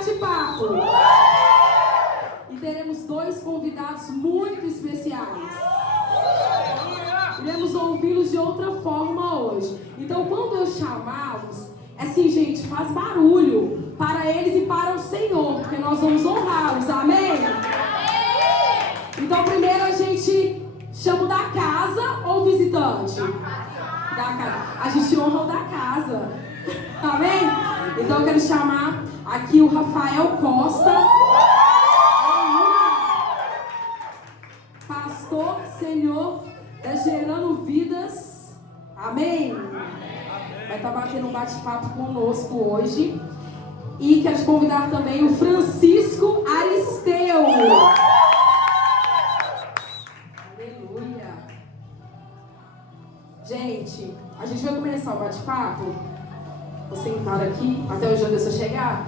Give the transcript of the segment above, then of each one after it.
bate-papo. E teremos 2 convidados muito especiais. Iremos ouvi-los de outra forma hoje. Então, quando eu chamá-los, assim, gente, faz barulho para eles e para o Senhor, porque nós vamos honrá-los, amém? Então, primeiro a gente chama o da casa ou visitante? Da casa. A gente honra o da casa, amém? Então, eu quero chamar aqui o Rafael Costa, pastor Senhor da Gerando Vidas, amém? Vai estar batendo um bate-papo conosco hoje. E quero convidar também o Francisco Aristeu. Aleluia. Gente, a gente vai começar o bate-papo. Vou sentar aqui até o Janderson chegar.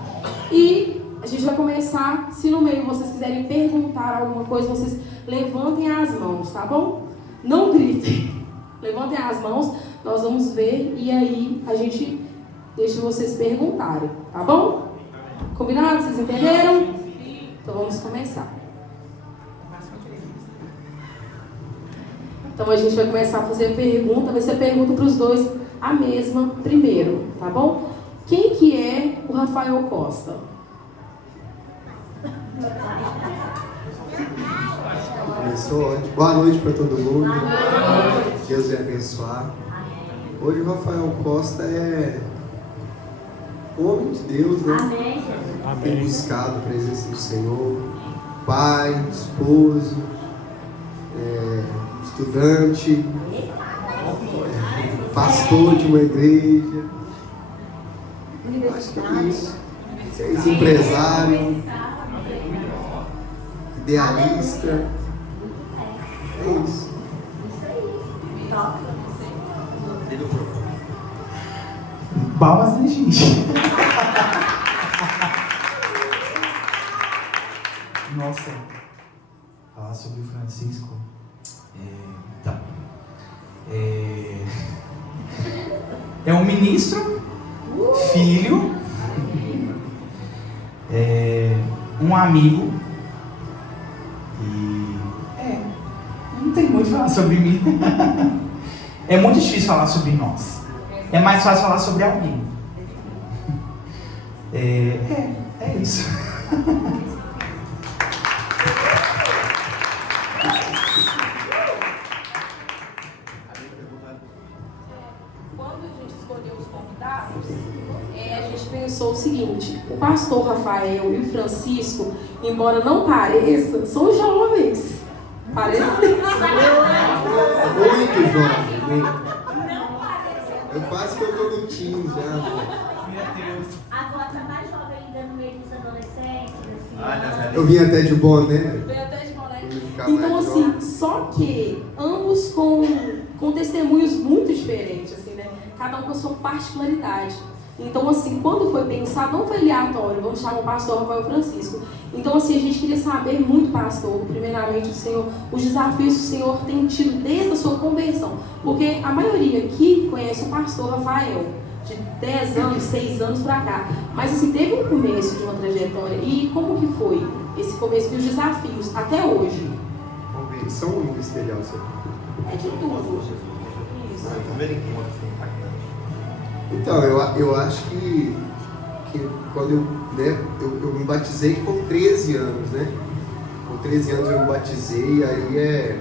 E a gente vai começar. Se no meio vocês quiserem perguntar alguma coisa, vocês levantem as mãos, tá bom? Não gritem. Levantem as mãos, nós vamos ver e aí a gente deixa vocês perguntarem, tá bom? Combinado? Vocês entenderam? Então vamos começar. Então a gente vai começar a fazer pergunta, vai ser pergunta para os dois a mesma primeiro, tá bom? Quem que é o Rafael Costa? Começou antes. Boa noite para todo mundo. Deus vai abençoar. Hoje o Rafael Costa é homem de Deus, né? Amém. Tem buscado a presença do Senhor. Pai, esposo, estudante, pastor de uma igreja. Acho que é isso. Empresário, idealista. É isso. Palmas de gente. Nossa, falar sobre o Francisco. É um ministro, filho, um amigo e não tem muito a falar sobre mim. É muito difícil falar sobre nós. É mais fácil falar sobre alguém. É isso. Quando a gente escolheu os convidados, a gente pensou o seguinte: o pastor Rafael e o Francisco, embora não pareçam, são jovens. Parecem? Muito jovem, muito. Eu quase que eu tô no teen já. Meu Deus. A avó tá mais jovem ainda no meio dos adolescentes, assim. Eu vim até de boné. Veio até de boné. Então, assim, só que ambos com testemunhos muito diferentes, assim, né? Cada um com a sua particularidade. Então, assim, quando foi pensado, não foi aleatório, vamos chamar o pastor Rafael Francisco. Então, assim, a gente queria saber muito, pastor, primeiramente, o Senhor, os desafios que o Senhor tem tido desde a sua conversão. Porque a maioria aqui conhece o pastor Rafael, de 10 anos, 6 anos pra cá. Mas, assim, teve um começo de uma trajetória. E como que foi esse começo e os desafios até hoje? Conversão ou ministerial? É de tudo. Isso. Primeiro encontro foi impactante. Então, eu acho que quando eu me batizei com 13 anos, né? Com 13 anos eu me batizei, e aí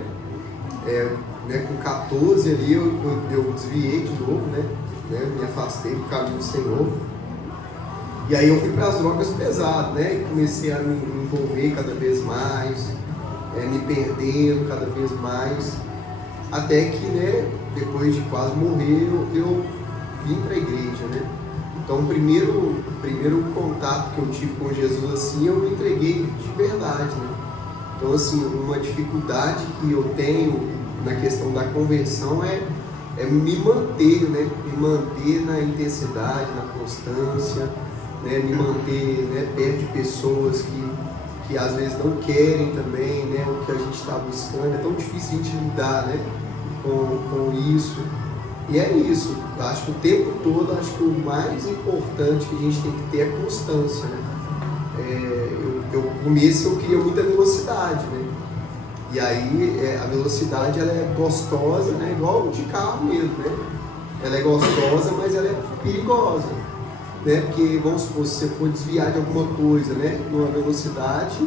com 14 ali eu desviei de novo, né? Me afastei do caminho do Senhor. E aí eu fui para as drogas pesadas, né? E comecei a me envolver cada vez mais, me perdendo cada vez mais, até que, né, depois de quase morrer, eu vim para a igreja, né? Então, o primeiro contato que eu tive com Jesus, assim, eu me entreguei de verdade, né? Então, assim, uma dificuldade que eu tenho na questão da conversão é me manter, né? Me manter na intensidade, na constância, né? Me manter, né, perto de pessoas que às vezes não querem também, né, o que a gente está buscando. É tão difícil a gente lidar, né, com isso. E é isso. Acho que o tempo todo, acho que o mais importante que a gente tem que ter é constância, né? eu começo, eu queria muita velocidade, né? E aí a velocidade ela é gostosa, né? Igual de carro mesmo, né? Ela é gostosa, mas ela é perigosa, né? Porque, vamos supor, se você for desviar de alguma coisa, né? Numa velocidade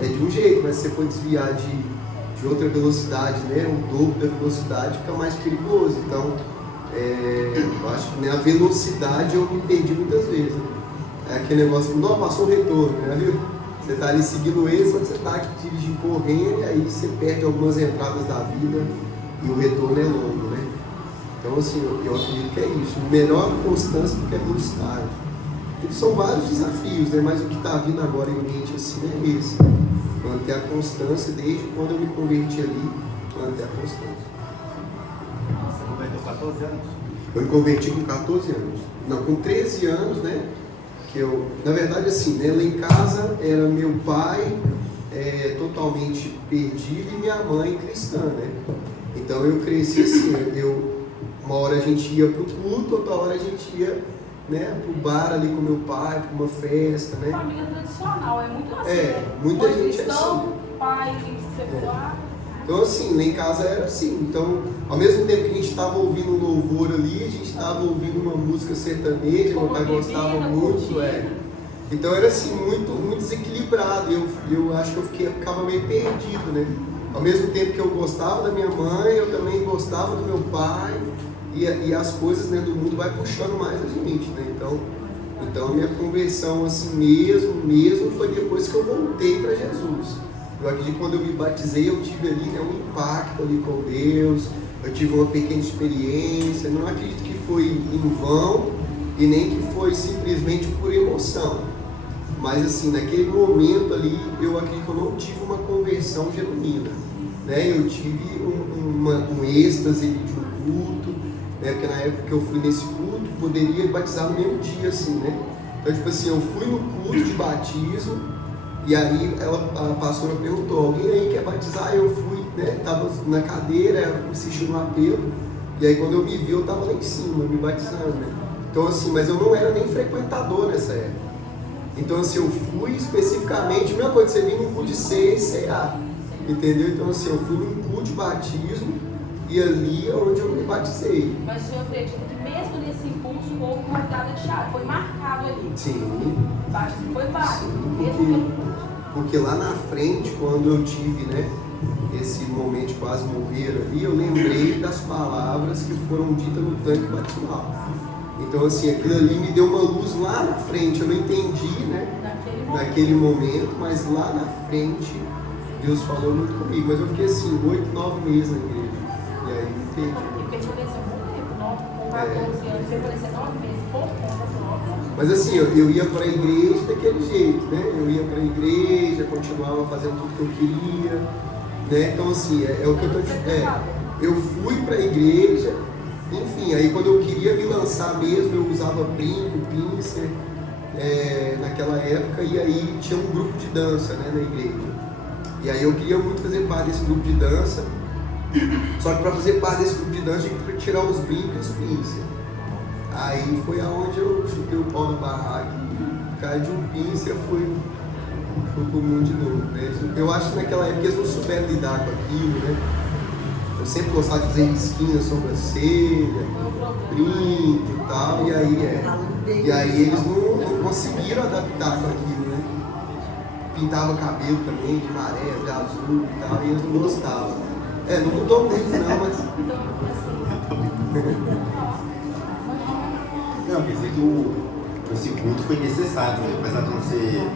é de um jeito, mas se você for desviar de outra velocidade, né? O dobro da velocidade fica mais perigoso. Então, eu acho que na velocidade eu me perdi muitas vezes. Né? É aquele negócio, não, passou o retorno, né? Viu? Você está ali seguindo ele, só que você está dirigindo correndo e aí você perde algumas entradas da vida e o retorno é longo, né? Então, assim, eu acredito que é isso. Melhor constância do que a velocidade. São vários desafios, né? Mas o que está vindo agora em mente, assim, é esse. Manter a constância desde quando eu me converti ali, manter a constância. Você converteu 14 anos? Eu me converti com 14 anos. Não, com 13 anos, né? Que eu, na verdade, assim, né? Lá em casa era meu pai totalmente perdido e minha mãe cristã, né? Então eu cresci assim, uma hora a gente ia pro culto, outra hora a gente ia, né, pro bar ali com meu pai, pra uma festa, né? Família tradicional, é muito assim. Muita mãe gente cristão, é assim. pai secular. Então assim, lá em casa era assim. Então, ao mesmo tempo que a gente estava ouvindo um louvor ali, a gente estava ouvindo uma música sertaneja, meu pai gostava muito, Então era assim, muito, muito desequilibrado. Eu acho que eu ficava meio perdido, né? Ao mesmo tempo que eu gostava da minha mãe, eu também gostava do meu pai. E as coisas, né, do mundo vai puxando mais a gente, né? Então a minha conversão assim mesmo foi depois que eu voltei para Jesus. Eu acredito que quando eu me batizei, eu tive ali, né, um impacto ali com Deus, eu tive uma pequena experiência. Não acredito que foi em vão e nem que foi simplesmente por emoção. Mas assim, naquele momento ali, eu acredito que eu não tive uma conversão genuína, né? Eu tive um êxtase de um culto, né? Porque na época que eu fui nesse culto, poderia batizar no mesmo dia, assim, né? Então, tipo assim, eu fui no culto de batismo e aí a pastora perguntou, alguém aí quer batizar? Eu fui, né? Tava na cadeira, ela insistiu no apelo e aí quando eu me vi, eu tava lá em cima, me batizando, né? Então assim, mas eu não era nem frequentador nessa época. Então assim, eu fui especificamente, a mesma coisa, você vinha num culto de ceia e cear, entendeu? Então assim, eu fui num culto de batismo e ali é onde eu me batizei. Mas o senhor acredita que mesmo nesse impulso houve uma virada de chave, foi marcado ali? Sim. O batismo foi válido, mesmo Sim, pelo impulso. porque lá na frente, quando eu tive, né, esse momento de quase morrer ali, eu lembrei das palavras que foram ditas no tanque batismal. Então assim, aquilo ali me deu uma luz lá na frente, eu não entendi, né, naquele momento, mas lá na frente Deus falou muito comigo. Mas eu fiquei assim, 8, 9 meses na igreja, e aí não entendi. E permaneceu muito tempo, com 14 anos, permaneceu 9 meses, por conta do Mas assim, eu ia para a igreja daquele jeito, né, eu ia para a igreja, continuava fazendo tudo que eu queria, né, então assim, é o que eu tô dizendo, eu fui para a igreja. Enfim, aí quando eu queria me lançar mesmo, eu usava brinco, pincer, naquela época, e aí tinha um grupo de dança, né, na igreja. E aí eu queria muito fazer parte desse grupo de dança, só que para fazer parte desse grupo de dança eu tinha que tirar os brincos e os pincer. Aí foi aonde eu chutei o pau na barraca e caí de um pincer e fui pro mundo de novo, né. Eu acho que naquela época eles não souberam lidar com aquilo, né. Eu sempre gostava de fazer risquinho na sobrancelha, brinco e tal, e aí eles não conseguiram adaptar com aquilo, né? Pintava cabelo também, de amarelo, de azul e tal, e eles não gostavam. Não mudou muito não, mas... Não, quer dizer que esse culto foi necessário, né? Apesar de não ser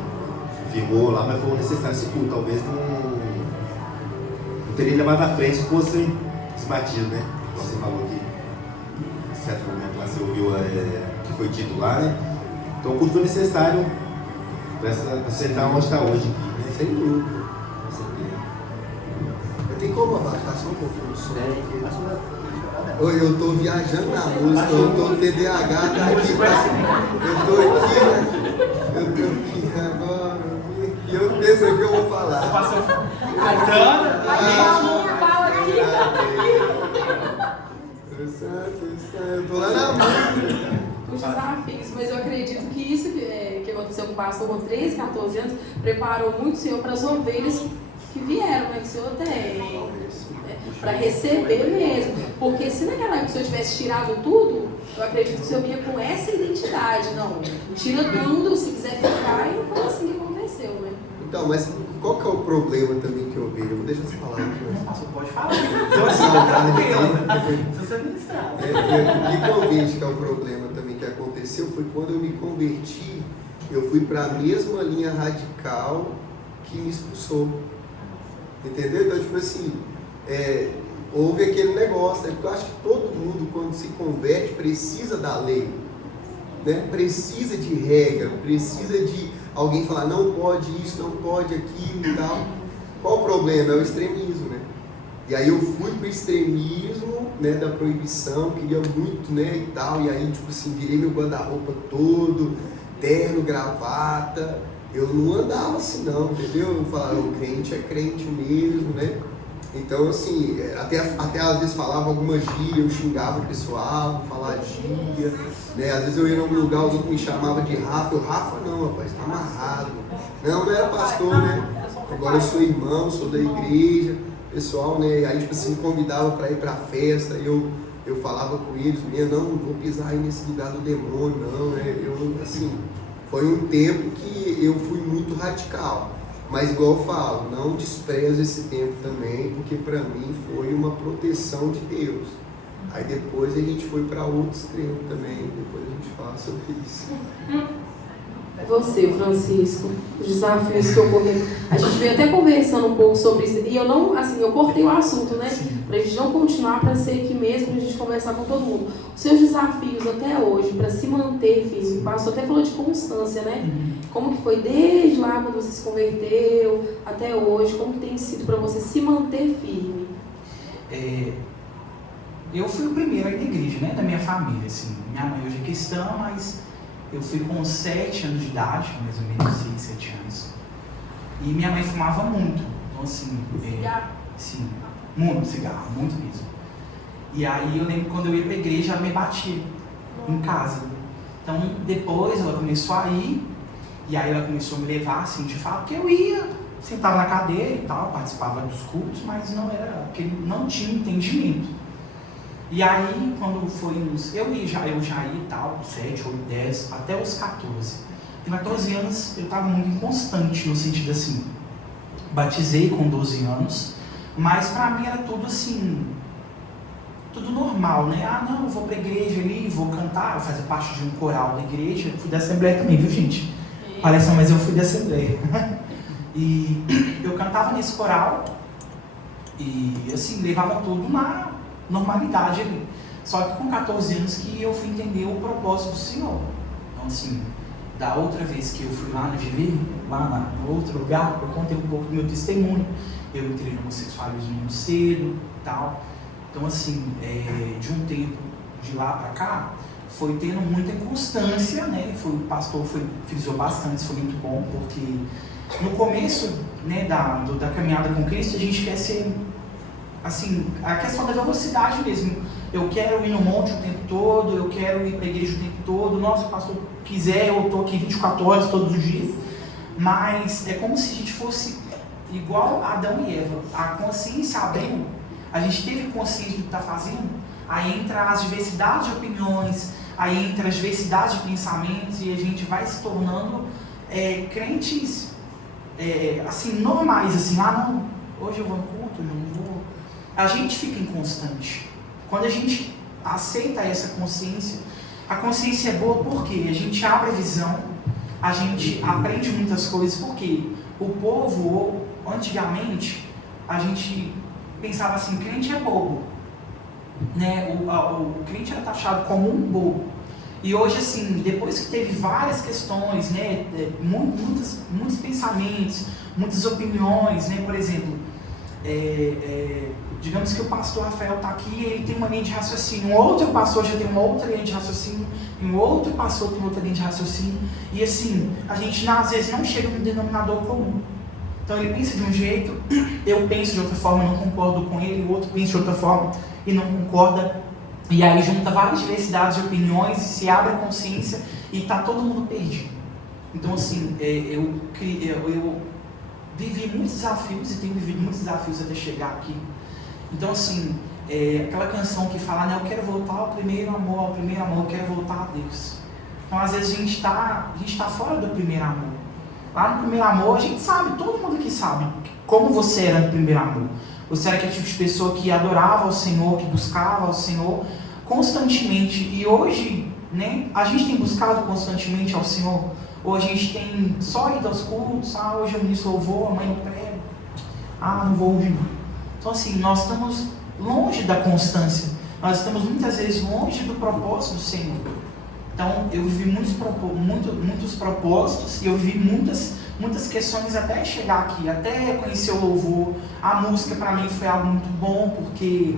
firmou lá, mas foi necessário esse culto, talvez não teria levado à frente se fosse esse batismo, né? Você falou que em certo momento lá você ouviu que foi dito lá, né? Então o culto foi necessário para você estar onde está hoje aqui, né? Sem dúvida. Tem como abaixar só um pouquinho o som? Eu tô viajando na música, eu tô TDAH, tá aqui, eu tô aqui, né? Eu tô aqui agora, e eu penso o que eu vou falar. Cantando. Fala aqui, canta aqui. Eu tô lá na música. os desafios, mas eu acredito que isso que aconteceu com o pastor com 13, 14 anos, preparou muito o Senhor para as ovelhas que vieram, né, que o Senhor tem, para receber mesmo. Porque se naquela época o Senhor tivesse tirado tudo, eu acredito que o Senhor vinha com essa identidade. Não, tira tudo, se quiser ficar, e não foi assim que aconteceu, né? Então, mas qual que é o problema também que eu vejo? Eu vou deixar você falar. Pastor, pode falar. Se você ministrar. O que eu vejo que é o problema também que aconteceu foi quando eu me converti, eu fui para a mesma linha radical que me expulsou. Entendeu? Então, tipo assim, houve aquele negócio, né? Porque eu acho que todo mundo, quando se converte, precisa da lei, né? Precisa de regra, precisa de alguém falar, não pode isso, não pode aquilo e tal. Qual o problema? É o extremismo, né? E aí eu fui pro extremismo, né, da proibição, queria muito, né, e tal, e aí, tipo assim, virei meu guarda-roupa todo, terno, gravata. Eu não andava assim não, entendeu? Eu falava, o crente é crente mesmo, né? Então, assim, até às vezes falava alguma gíria, eu xingava o pessoal, falava gíria, né? Às vezes eu ia em algum lugar, os outros me chamavam de Rafa. Eu, Rafa não, rapaz, tá amarrado. Não era pastor, né? Agora eu sou irmão, sou da igreja, pessoal, né? Aí, tipo assim, me convidava para ir pra festa, eu falava com eles, não vou pisar aí nesse lugar do demônio, não, né? Eu, assim, foi um tempo que eu fui muito radical. Mas igual eu falo, não desprezo esse tempo também, porque para mim foi uma proteção de Deus. Aí depois a gente foi para outro extremo também, depois a gente fala sobre isso. Você, Francisco, os desafios que ocorreram. A gente veio até conversando um pouco sobre isso, e eu não, assim, eu cortei o assunto, né? Pra gente não continuar, para ser aqui mesmo, pra gente conversar com todo mundo. Os seus desafios até hoje, para se manter firme, o pastor até falou de constância, né? Como que foi desde lá quando você se converteu até hoje, como que tem sido para você se manter firme? Eu fui o primeiro aí da igreja, né, da minha família, assim. Minha mãe hoje é cristã, mas eu fui com 7 anos de idade, mais ou menos 6, 7 anos. E minha mãe fumava muito, então assim... Cigarro? Sim, muito cigarro, muito mesmo. E aí eu lembro que quando eu ia pra igreja, ela me batia em casa. Então depois ela começou a ir, e aí ela começou a me levar, assim, de fato, que eu ia, sentava na cadeira e tal, participava dos cultos, mas não era, porque não tinha entendimento. E aí, quando foi uns... Eu já ia e tal, 7, 8, 10, até os 14. E 14 anos eu estava muito inconstante, no sentido assim, batizei com 12 anos, mas para mim era tudo assim, tudo normal, né? Ah, não, eu vou pra igreja ali, vou cantar, vou fazer parte de um coral da igreja. Fui da Assembleia também, viu, gente? Parece, mas eu fui da Assembleia. E eu cantava nesse coral e, assim, levava tudo na normalidade ali. Só que com 14 anos que eu fui entender o propósito do Senhor. Então, assim, da outra vez que eu fui lá no GV, lá no outro lugar, eu contei um pouco do meu testemunho. Eu entrei no homossexualismo muito cedo e tal. Então, assim, de um tempo de lá pra cá, foi tendo muita constância, né? O pastor frisou bastante, isso foi muito bom, porque no começo, né, da caminhada com Cristo, a gente quer ser, assim, a questão da velocidade mesmo. Eu quero ir no monte o tempo todo, eu quero ir para a igreja o tempo todo. Nossa, o pastor quiser, eu estou aqui 24 horas todos os dias. Mas é como se a gente fosse igual Adão e Eva. A consciência abriu, a gente teve consciência do que está fazendo, aí entra as diversidades de opiniões, aí entra as diversidades de pensamentos e a gente vai se tornando crentes assim, normais, assim, não, hoje eu vou no culto, hoje eu não vou. A gente fica inconstante. Quando a gente aceita essa consciência, a consciência é boa porque a gente abre a visão, a gente aprende muitas coisas, porque o povo, antigamente, a gente pensava assim, crente é bobo, né? O crente era taxado como um bobo. E hoje, assim, depois que teve várias questões, né, muitos pensamentos, muitas opiniões, né, por exemplo, digamos que o pastor Rafael está aqui e ele tem uma linha de raciocínio, um outro pastor já tem uma outra linha de raciocínio, e um outro pastor tem outra linha de raciocínio, e assim, a gente às vezes não chega num denominador comum. Então ele pensa de um jeito, eu penso de outra forma, não concordo com ele, o outro pensa de outra forma e não concorda. E aí junta várias diversidades de opiniões, e se abre a consciência e está todo mundo perdido. Então assim, eu vivi muitos desafios e tenho vivido muitos desafios até chegar aqui. Então assim, aquela canção que fala, né, eu quero voltar ao primeiro amor, eu quero voltar a Deus. Então às vezes a gente tá fora do primeiro amor. Lá no primeiro amor a gente sabe, todo mundo aqui sabe como você era no primeiro amor. Você era aquele tipo de pessoa que adorava o Senhor, que buscava o Senhor constantemente. E hoje, né, a gente tem buscado constantemente ao Senhor. Ou a gente tem só ido aos cultos, hoje eu ministro louvor, amanhã eu prego, não vou hoje não. Então assim, nós estamos longe da constância. Nós estamos muitas vezes longe do propósito do Senhor. Então eu vivi muitos propósitos e eu vivi muitas questões até chegar aqui, até conhecer o louvor. A música para mim foi algo muito bom, porque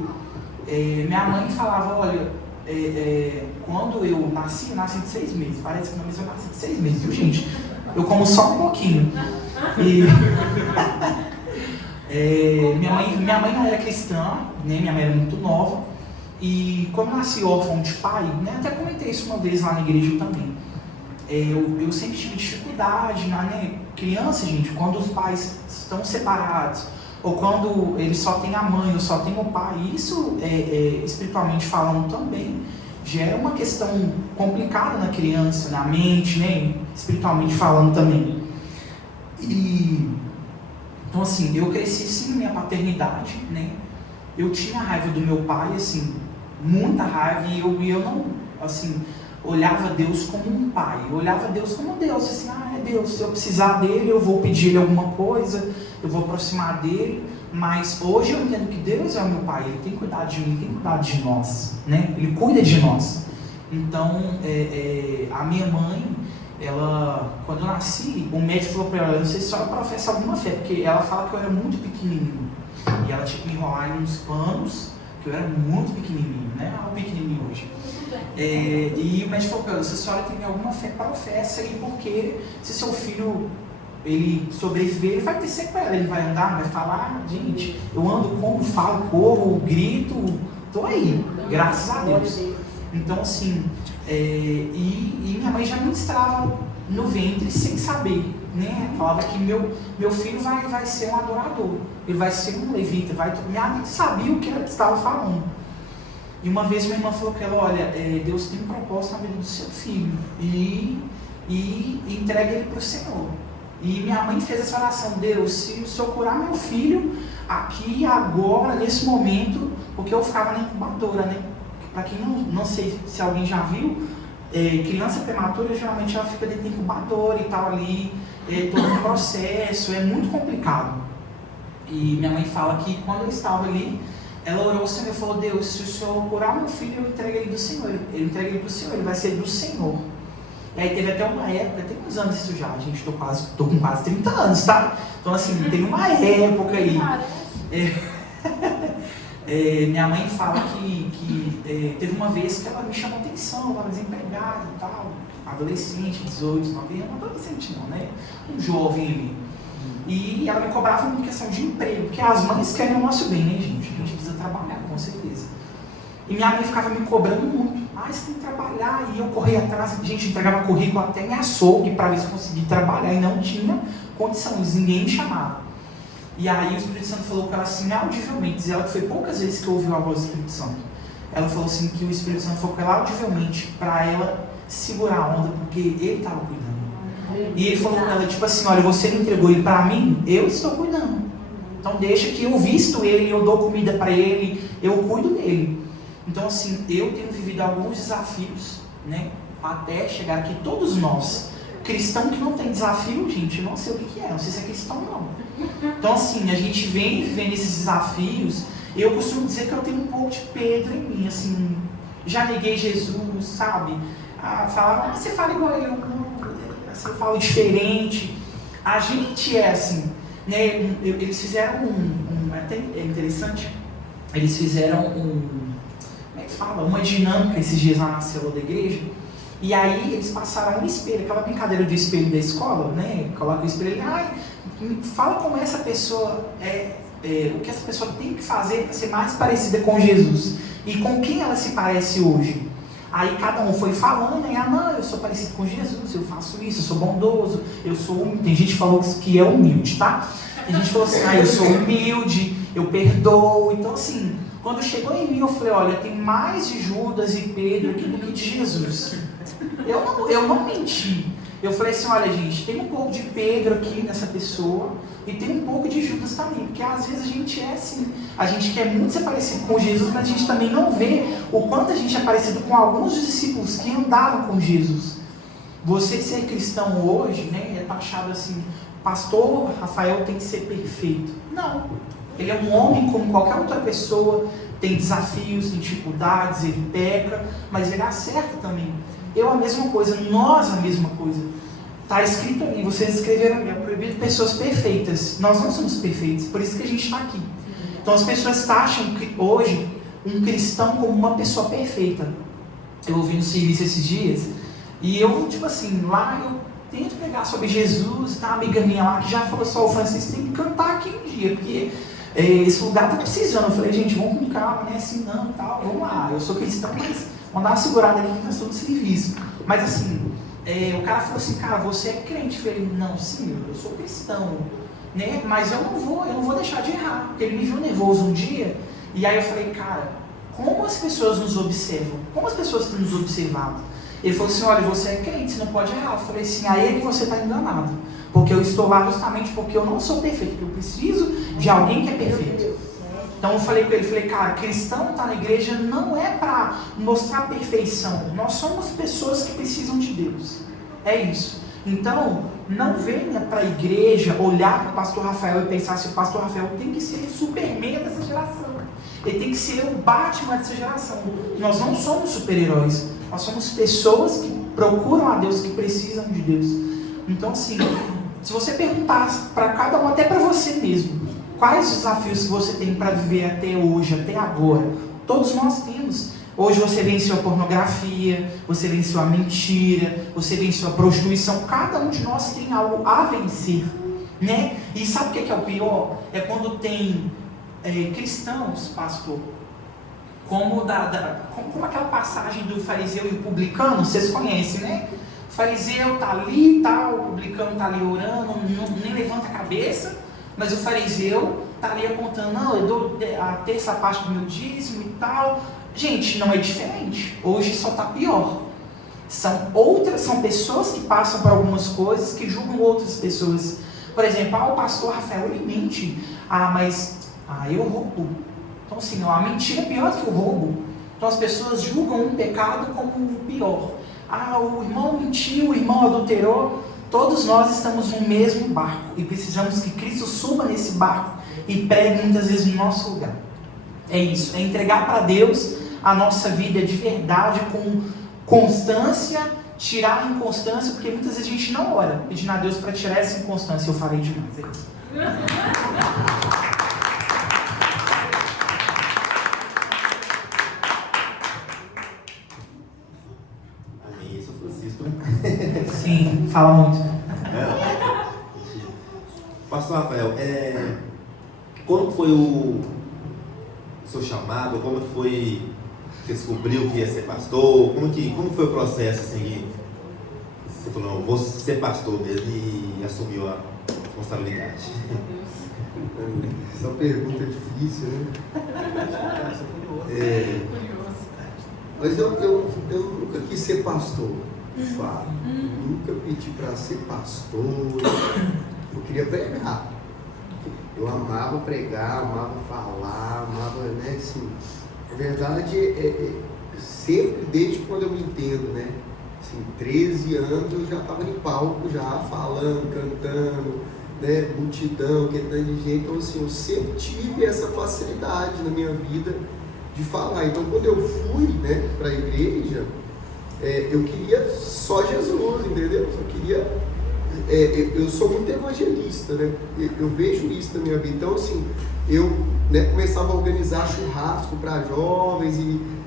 minha mãe falava, olha, quando eu nasci de 6 meses, parece que não, mas eu nasci de 6 meses, viu gente? Eu como só um pouquinho. E minha mãe não era cristã, né? Minha mãe era muito nova. E como eu nasci órfão de pai, né? Até comentei isso uma vez lá na igreja também. Eu sempre tive dificuldade, né? Criança, gente, quando os pais estão separados, ou quando ele só tem a mãe, ou só tem o pai, isso, espiritualmente falando também, gera uma questão complicada na criança, na mente, né? Espiritualmente falando também. Então assim, eu cresci sim na minha paternidade, né? Eu tinha raiva do meu pai, assim, muita raiva, e eu não, assim, olhava Deus como um pai, eu olhava Deus como Deus, assim, é Deus, se eu precisar dele, eu vou pedir ele alguma coisa, eu vou aproximar dele, mas hoje eu entendo que Deus é o meu pai, ele tem cuidado de mim, tem cuidado de nós, né? Ele cuida de nós. Então, a minha mãe, ela, quando eu nasci, o médico falou para ela, não sei se a senhora professa alguma fé, porque ela fala que eu era muito pequenininho, e ela tinha que me enrolar em uns panos, que eu era muito pequenininho, né? Olha o pequenininho hoje. E o médico falou para ela, se a senhora tem alguma fé, professa aí, porque se seu filho, ele sobreviver, ele vai ter sequela, ele vai andar, vai falar, gente, eu ando, como, falo, corro, grito, tô aí, graças a Deus. Então assim, e minha mãe já ministrava no ventre sem saber, né? Falava que meu filho vai ser um adorador, ele vai ser um levita, minha mãe sabia o que ela estava falando. E uma vez minha irmã falou para ela, olha, Deus tem um propósito na vida do seu filho, e entrega ele para o Senhor. E minha mãe fez essa oração, Deus, se o Senhor curar meu filho aqui, agora, nesse momento, porque eu ficava na incubadora, né? Para quem não sei se alguém já viu, criança prematura, geralmente ela fica dentro da incubadora e tal ali, todo um processo, é muito complicado. E minha mãe fala que quando eu estava ali, ela orou ao Senhor e falou, Deus, se o Senhor curar meu filho, eu entrego ele do Senhor, ele entrega ele para o Senhor, ele vai ser do Senhor. E aí teve até uma época, tem uns anos isso já, gente, tô com quase 30 anos, tá? Então assim, tem uma época aí. Minha mãe fala que teve uma vez que ela me chamou atenção, ela estava desempregada e tal, adolescente, 18, 19 anos, adolescente não, né? Um jovem ali. E ela me cobrava muito questão de emprego, porque as mães querem o nosso bem, né, gente? A gente precisa trabalhar, com certeza. E minha mãe ficava me cobrando muito. Você tem que trabalhar. E eu corria atrás, a gente entregava currículo até em açougue para ver se conseguia trabalhar. E não tinha condições, ninguém me chamava. E aí o Espírito Santo falou com ela assim, audivelmente, diz ela que foi poucas vezes que ouviu a voz do Espírito Santo. Ela falou assim que o Espírito Santo falou com ela audivelmente para ela segurar a onda, porque ele estava cuidando. E ele falou com ela, tipo assim, olha, você não entregou ele para mim, eu estou cuidando. Então deixa que eu visto ele, eu dou comida para ele, eu cuido dele. Então assim, eu tenho vivido alguns desafios, né, até chegar aqui, todos nós. Cristão que não tem desafio, gente, eu não sei o que é, não sei se é cristão não. Então assim, a gente vem vivendo esses desafios, eu costumo dizer que eu tenho um pouco de Pedro em mim, assim, já neguei Jesus, sabe? Falava, você fala igual eu, não, você fala diferente. A gente é assim, né? Eles fizeram até é interessante, eles fizeram como é que fala? Uma dinâmica esses dias lá na célula da igreja. E aí eles passaram um espelho, aquela brincadeira do espelho da escola, né? Coloca o espelho e fala como essa pessoa o que essa pessoa tem que fazer para ser mais parecida com Jesus. E com quem ela se parece hoje? Aí cada um foi falando, né? Não, eu sou parecido com Jesus, eu faço isso, eu sou bondoso, eu sou humilde. Tem gente que falou que é humilde, tá? Tem gente que falou assim, eu sou humilde, eu perdoo. Então assim, quando chegou em mim, eu falei, olha, tem mais de Judas e Pedro aqui do que de Jesus. Eu não menti. Eu falei assim, olha gente, tem um pouco de Pedro aqui nessa pessoa e tem um pouco de Judas também, porque às vezes a gente é assim, a gente quer muito ser parecido com Jesus, mas a gente também não vê o quanto a gente é parecido com alguns dos discípulos que andaram com Jesus. Você ser cristão hoje, né, é taxado assim, pastor Rafael tem que ser perfeito. Não, ele é um homem como qualquer outra pessoa, tem desafios, tem dificuldades, ele peca, mas ele acerta também. Eu a mesma coisa, nós a mesma coisa. Está escrito ali, vocês escreveram ali, é proibido pessoas perfeitas. Nós não somos perfeitos, por isso que a gente está aqui. Então as pessoas taxam que hoje um cristão como uma pessoa perfeita. Eu ouvi no serviço esses dias, e eu, tipo assim, lá eu tento pregar sobre Jesus, tá uma amiga minha lá que já falou só, o Francisco tem que cantar aqui um dia, porque esse lugar está precisando. Eu falei, gente, vamos com calma, né, assim não, tal, vamos lá, eu sou cristão, mas vamos dar uma segurada aqui que nós estamos no serviço. Mas assim, o cara falou assim, cara, você é crente? Eu falei, não, sim, eu sou cristão, né? Mas eu não vou deixar de errar, porque ele me viu nervoso um dia, e aí eu falei, cara, como as pessoas nos observam? Como as pessoas têm nos observado? Ele falou assim, olha, você é crente, você não pode errar. Eu falei assim, aí é que você está enganado, porque eu estou lá justamente porque eu não sou perfeito, porque eu preciso de alguém que é perfeito. Então eu falei com ele, cara, cristão estar na igreja não é para mostrar perfeição. Nós somos pessoas que precisam de Deus. É isso. Então, não venha para a igreja olhar para o pastor Rafael e pensar assim, o pastor Rafael tem que ser o Superman dessa geração. Ele tem que ser o Batman dessa geração. Nós não somos super-heróis. Nós somos pessoas que procuram a Deus, que precisam de Deus. Então assim, se você perguntar para cada um, até para você mesmo, quais desafios que você tem para viver até hoje, até agora? Todos nós temos. Hoje você venceu a pornografia, você venceu a mentira, você venceu a prostituição. Cada um de nós tem algo a vencer, né? E sabe o que é o pior? É quando tem cristãos, pastor, como aquela passagem do fariseu e o publicano, vocês conhecem, né? O fariseu está ali e tal, o publicano está ali orando, nem levanta a cabeça, mas o fariseu está ali apontando, não, eu dou a terça parte do meu dízimo e tal. Gente, não é diferente. Hoje só está pior. São pessoas que passam por algumas coisas que julgam outras pessoas. Por exemplo, o pastor Rafael, ele mente. Eu roubo. Então assim, a mentira é pior do que o roubo. Então as pessoas julgam um pecado como o pior. O irmão mentiu, o irmão adulterou. Todos nós estamos no mesmo barco e precisamos que Cristo suba nesse barco e pregue muitas vezes no nosso lugar. É isso, é entregar para Deus a nossa vida de verdade, com constância, tirar a inconstância, porque muitas vezes a gente não ora pedindo a Deus para tirar essa inconstância. Eu falei demais, é isso. Amém, sou Francisco. Sim, fala muito. Pastor Rafael, como foi o seu chamado? Como que foi que descobriu que ia ser pastor? Como foi o processo assim? Você falou, não, vou ser pastor mesmo e assumiu a responsabilidade. Essa pergunta é difícil, né? Mas eu nunca quis ser pastor, de fato. Nunca pedi para ser pastor. Eu queria pregar. Eu amava pregar, amava falar, amava, né, assim. Na verdade, sempre desde quando eu me entendo, né? Assim, 13 anos eu já estava em palco, já falando, cantando, né? Multidão, quentando de gente. Então, assim, eu sempre tive essa facilidade na minha vida de falar. Então, quando eu fui, né, para a igreja, eu queria só Jesus, entendeu? Eu queria... eu sou muito evangelista, né? Eu vejo isso na minha vida. Então, assim, eu, né, começava a organizar churrasco para jovens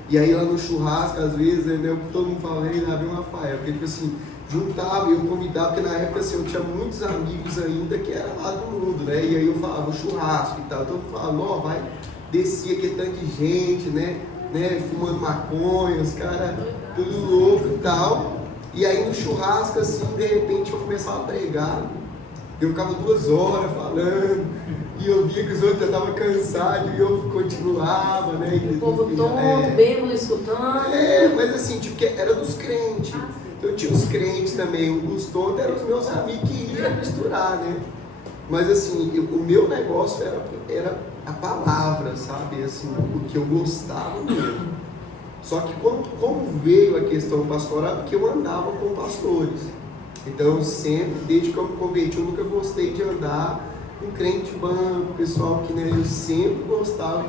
e aí lá no churrasco, às vezes, né, todo mundo falava, lá vem o Rafael, porque, tipo assim, juntava e eu convidava, porque na época, assim, eu tinha muitos amigos ainda que eram lá do mundo, né? E aí eu falava churrasco e tal, todo mundo falava, vai descer aqui tanto de gente, né? né, fumando maconha, os caras tudo louco e tal. E aí no churrasco, assim, de repente eu começava a pregar. Eu ficava 2 horas falando, e eu via que os outros já estavam cansados, e eu continuava, né? O povo todo, bêbado, escutando. Mas assim, tipo, que era dos crentes. Então tinha os crentes também, os tontos eram os meus amigos que iam misturar, né? Mas assim, o meu negócio era a palavra, sabe? Assim, o que eu gostava mesmo. Só que como veio a questão pastoral, porque eu andava com pastores. Então, sempre, desde que eu me converti, eu nunca gostei de andar com crente de banco, pessoal que, né, eu sempre gostava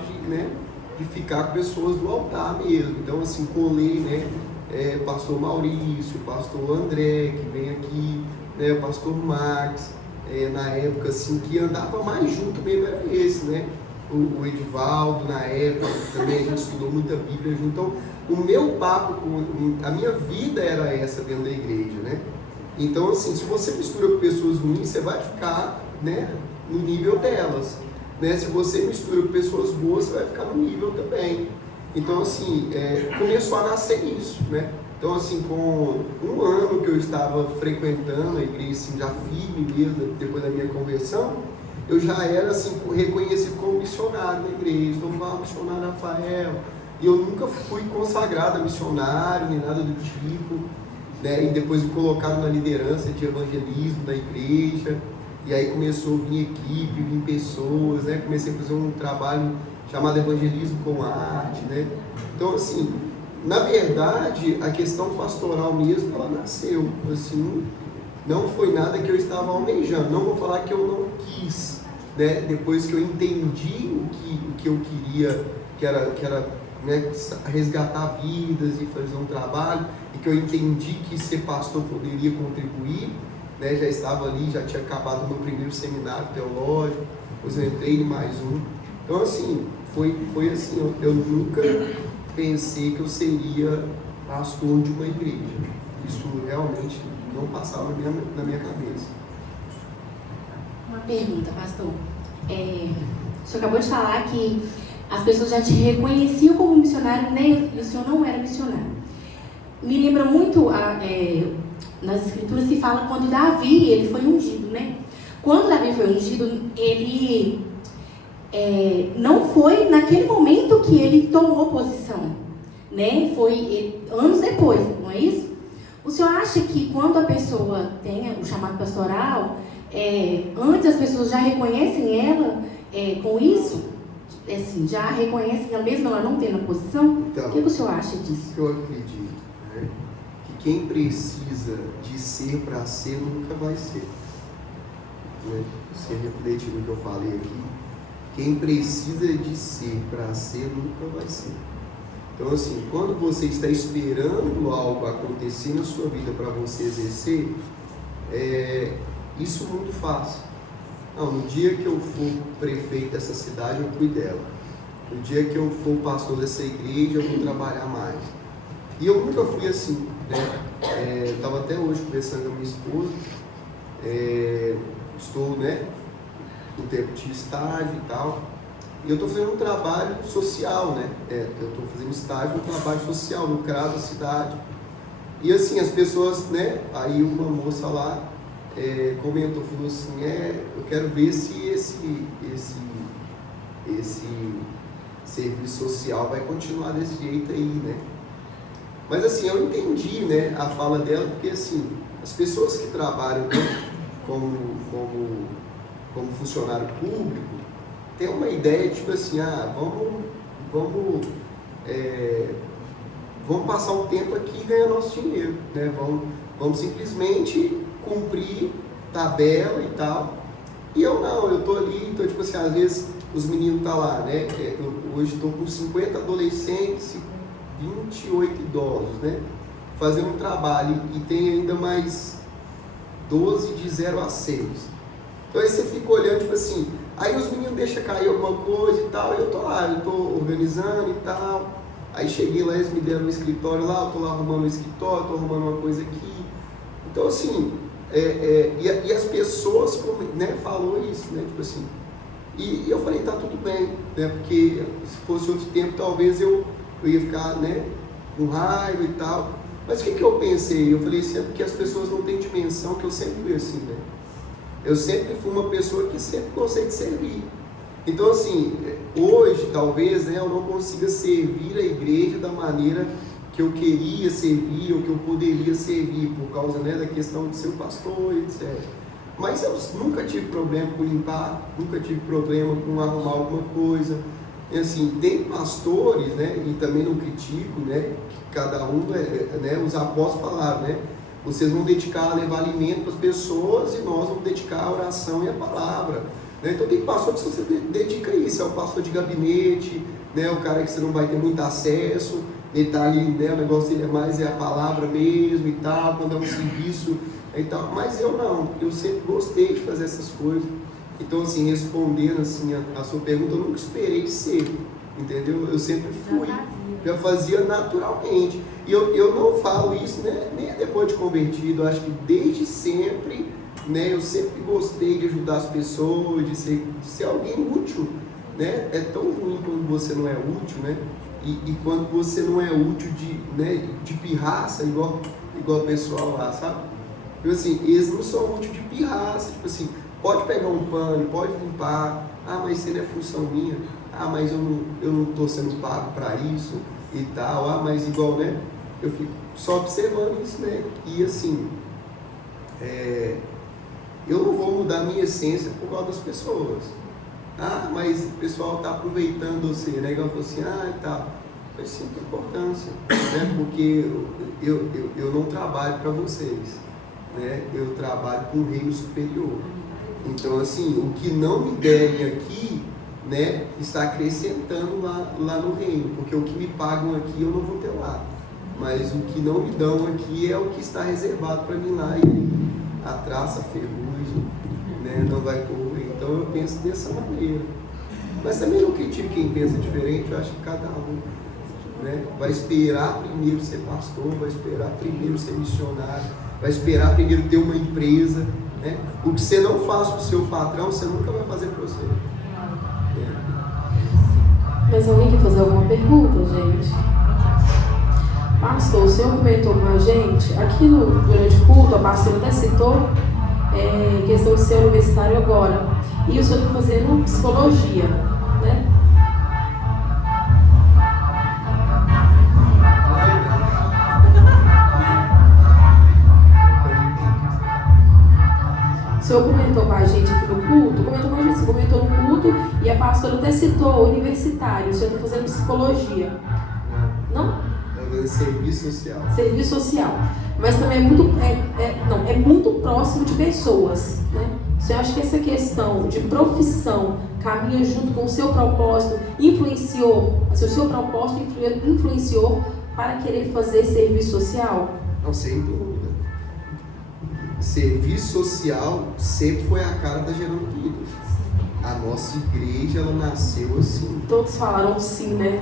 de ficar com pessoas do altar mesmo. Então, assim, colei, né, pastor Maurício, pastor André, que vem aqui, né, pastor Max, na época, assim, que andava mais junto mesmo, era esse, né, o Edivaldo, na época, também a gente estudou muita Bíblia junto. Então, o meu papo, a minha vida era essa dentro da igreja, né. Então, assim, se você mistura com pessoas ruins, você vai ficar, né, no nível delas. Né? Se você mistura com pessoas boas, você vai ficar no nível também. Então, assim, começou a nascer isso, né? Então, assim, com 1 ano que eu estava frequentando a igreja, assim, já firme mesmo, depois da minha conversão, eu já era, assim, reconhecido como missionário na igreja. Então, missionário Rafael. E eu nunca fui consagrado a missionário, nem nada do tipo. Né, e depois me colocaram na liderança de evangelismo da igreja, e aí começou a vir equipe, vir pessoas, né, comecei a fazer um trabalho chamado evangelismo com arte, né. Então, assim, na verdade, a questão pastoral mesmo, ela nasceu, assim, não foi nada que eu estava almejando, não vou falar que eu não quis, né, depois que eu entendi o que eu queria, que era né, resgatar vidas e fazer um trabalho, e que eu entendi que ser pastor poderia contribuir, né, já estava ali, já tinha acabado o meu primeiro seminário teológico, depois eu entrei em mais um. Então, assim, foi assim, eu nunca pensei que eu seria pastor de uma igreja. Isso realmente não passava na minha cabeça. Uma pergunta, pastor. O senhor acabou de falar que as pessoas já te reconheciam como missionário, né? E o senhor não era missionário. Me lembra muito nas escrituras que fala quando Davi, ele foi ungido, né? Quando Davi foi ungido, ele não foi naquele momento que ele tomou posição, né? Foi anos depois, não é isso? O senhor acha que quando a pessoa tem o chamado pastoral, antes as pessoas já reconhecem ela com isso? Assim, já reconhecem ela mesmo ela não tendo a posição? Então, o que o senhor acha disso? Eu acredito, né, que quem precisa de ser para ser nunca vai ser. Né? Você refletir no que eu falei aqui, quem precisa de ser para ser nunca vai ser. Então, assim, quando você está esperando algo acontecer na sua vida para você exercer, isso muito fácil. Não, no dia que eu for prefeito dessa cidade, eu cuido dela. No dia que eu for pastor dessa igreja, eu vou trabalhar mais. E eu nunca fui assim, né? Estava até hoje conversando com a minha esposa. Estou, né, no tempo de estágio e tal. E eu estou fazendo um trabalho social, né? Eu estou fazendo estágio no trabalho social, no CRAS da cidade. E assim, as pessoas, né? Aí uma moça lá comentou, falou assim, eu quero ver se esse serviço social vai continuar desse jeito aí, né? Mas assim, eu entendi, né, a fala dela, porque assim, as pessoas que trabalham, né, como funcionário público, tem uma ideia, tipo assim, vamos passar um tempo aqui e ganhar nosso dinheiro, né? Vamos simplesmente cumprir tabela e tal. E eu não, eu tô ali, então tipo assim, às vezes os meninos tá lá, né? Eu hoje estou com 50 adolescentes e 28 idosos, né? Fazendo um trabalho e tem ainda mais 12 de 0 a 6. Então aí você fica olhando, tipo assim, aí os meninos deixam cair alguma coisa e tal, e eu tô lá, eu tô organizando e tal. Aí cheguei lá, eles me deram um escritório lá, eu tô lá arrumando um escritório, tô arrumando uma coisa aqui. Então assim, e as pessoas, né, falou isso, né, tipo assim. E eu falei, tá tudo bem, né, porque se fosse outro tempo, talvez eu eu ia ficar, né, com raiva e tal. Mas o que eu pensei? Eu falei assim, é porque as pessoas não têm dimensão, que eu sempre fui assim, né? Eu sempre fui uma pessoa que sempre gostei de servir. Então, assim, hoje, talvez, né, eu não consiga servir a igreja da maneira que eu queria servir, ou que eu poderia servir, por causa, né, da questão de ser o pastor, etc. Mas eu nunca tive problema com limpar, nunca tive problema com arrumar alguma coisa. E, assim, tem pastores, né, e também não critico, né, que cada um, né, os apóstolos falaram, né, vocês vão dedicar a levar alimento para as pessoas e nós vamos dedicar a oração e a palavra. Né? Então tem pastor que você dedica a isso, é o pastor de gabinete, né, o cara que você não vai ter muito acesso, ele está ali, né, o negócio dele é a palavra mesmo e tal, quando é um serviço e tal. Mas eu não, eu sempre gostei de fazer essas coisas. Então, assim, respondendo assim, a sua pergunta, eu nunca esperei ser, entendeu? Eu sempre fui, já fazia naturalmente. E eu não falo isso, né, nem depois de convertido, eu acho que desde sempre, né, eu sempre gostei de ajudar as pessoas, de ser alguém útil, né? É tão ruim quando você não é útil, né? E quando você não é útil de pirraça, igual o pessoal lá, sabe? Tipo assim, eles não são úteis de pirraça, tipo assim, pode pegar um pano, pode limpar, mas isso não é função minha, mas eu não estou sendo pago para isso e tal, mas igual, né? Eu fico só observando isso, né? E assim, eu não vou mudar a minha essência por causa das pessoas. Mas o pessoal está aproveitando você, né? Igual falou assim, e tal. Mas sim, tem importância, né? Porque eu não trabalho para vocês, né? Eu trabalho com um reino superior. Então, assim, o que não me derem aqui, né, está acrescentando lá no reino, porque o que me pagam aqui eu não vou ter lá. Mas o que não me dão aqui é o que está reservado para mim lá, e a traça, a ferrugem, né, não vai correr. Então eu penso dessa maneira. Mas também não critico quem pensa diferente, eu acho que cada um, né, vai esperar primeiro ser pastor, vai esperar primeiro ser missionário, vai esperar primeiro ter uma empresa, né? O que você não faz para o seu patrão, você nunca vai fazer para você. Mas alguém quer fazer alguma pergunta, gente? Pastor, o senhor comentou com a gente, aqui durante o culto, a pastora até citou questão de ser universitário agora. E o senhor está fazendo psicologia, né? O senhor comentou com a gente aqui no culto, você comentou no culto, e a pastora até citou universitário, o senhor está fazendo psicologia. Não? Serviço social. Serviço social. Mas também é muito próximo de pessoas, né? Você acha que essa questão de profissão caminha junto com o seu propósito, se o seu propósito influenciou para querer fazer serviço social? Não, sem dúvida. Serviço social sempre foi a cara da Gerando Vida. A nossa igreja, ela nasceu assim. Todos falaram sim, né?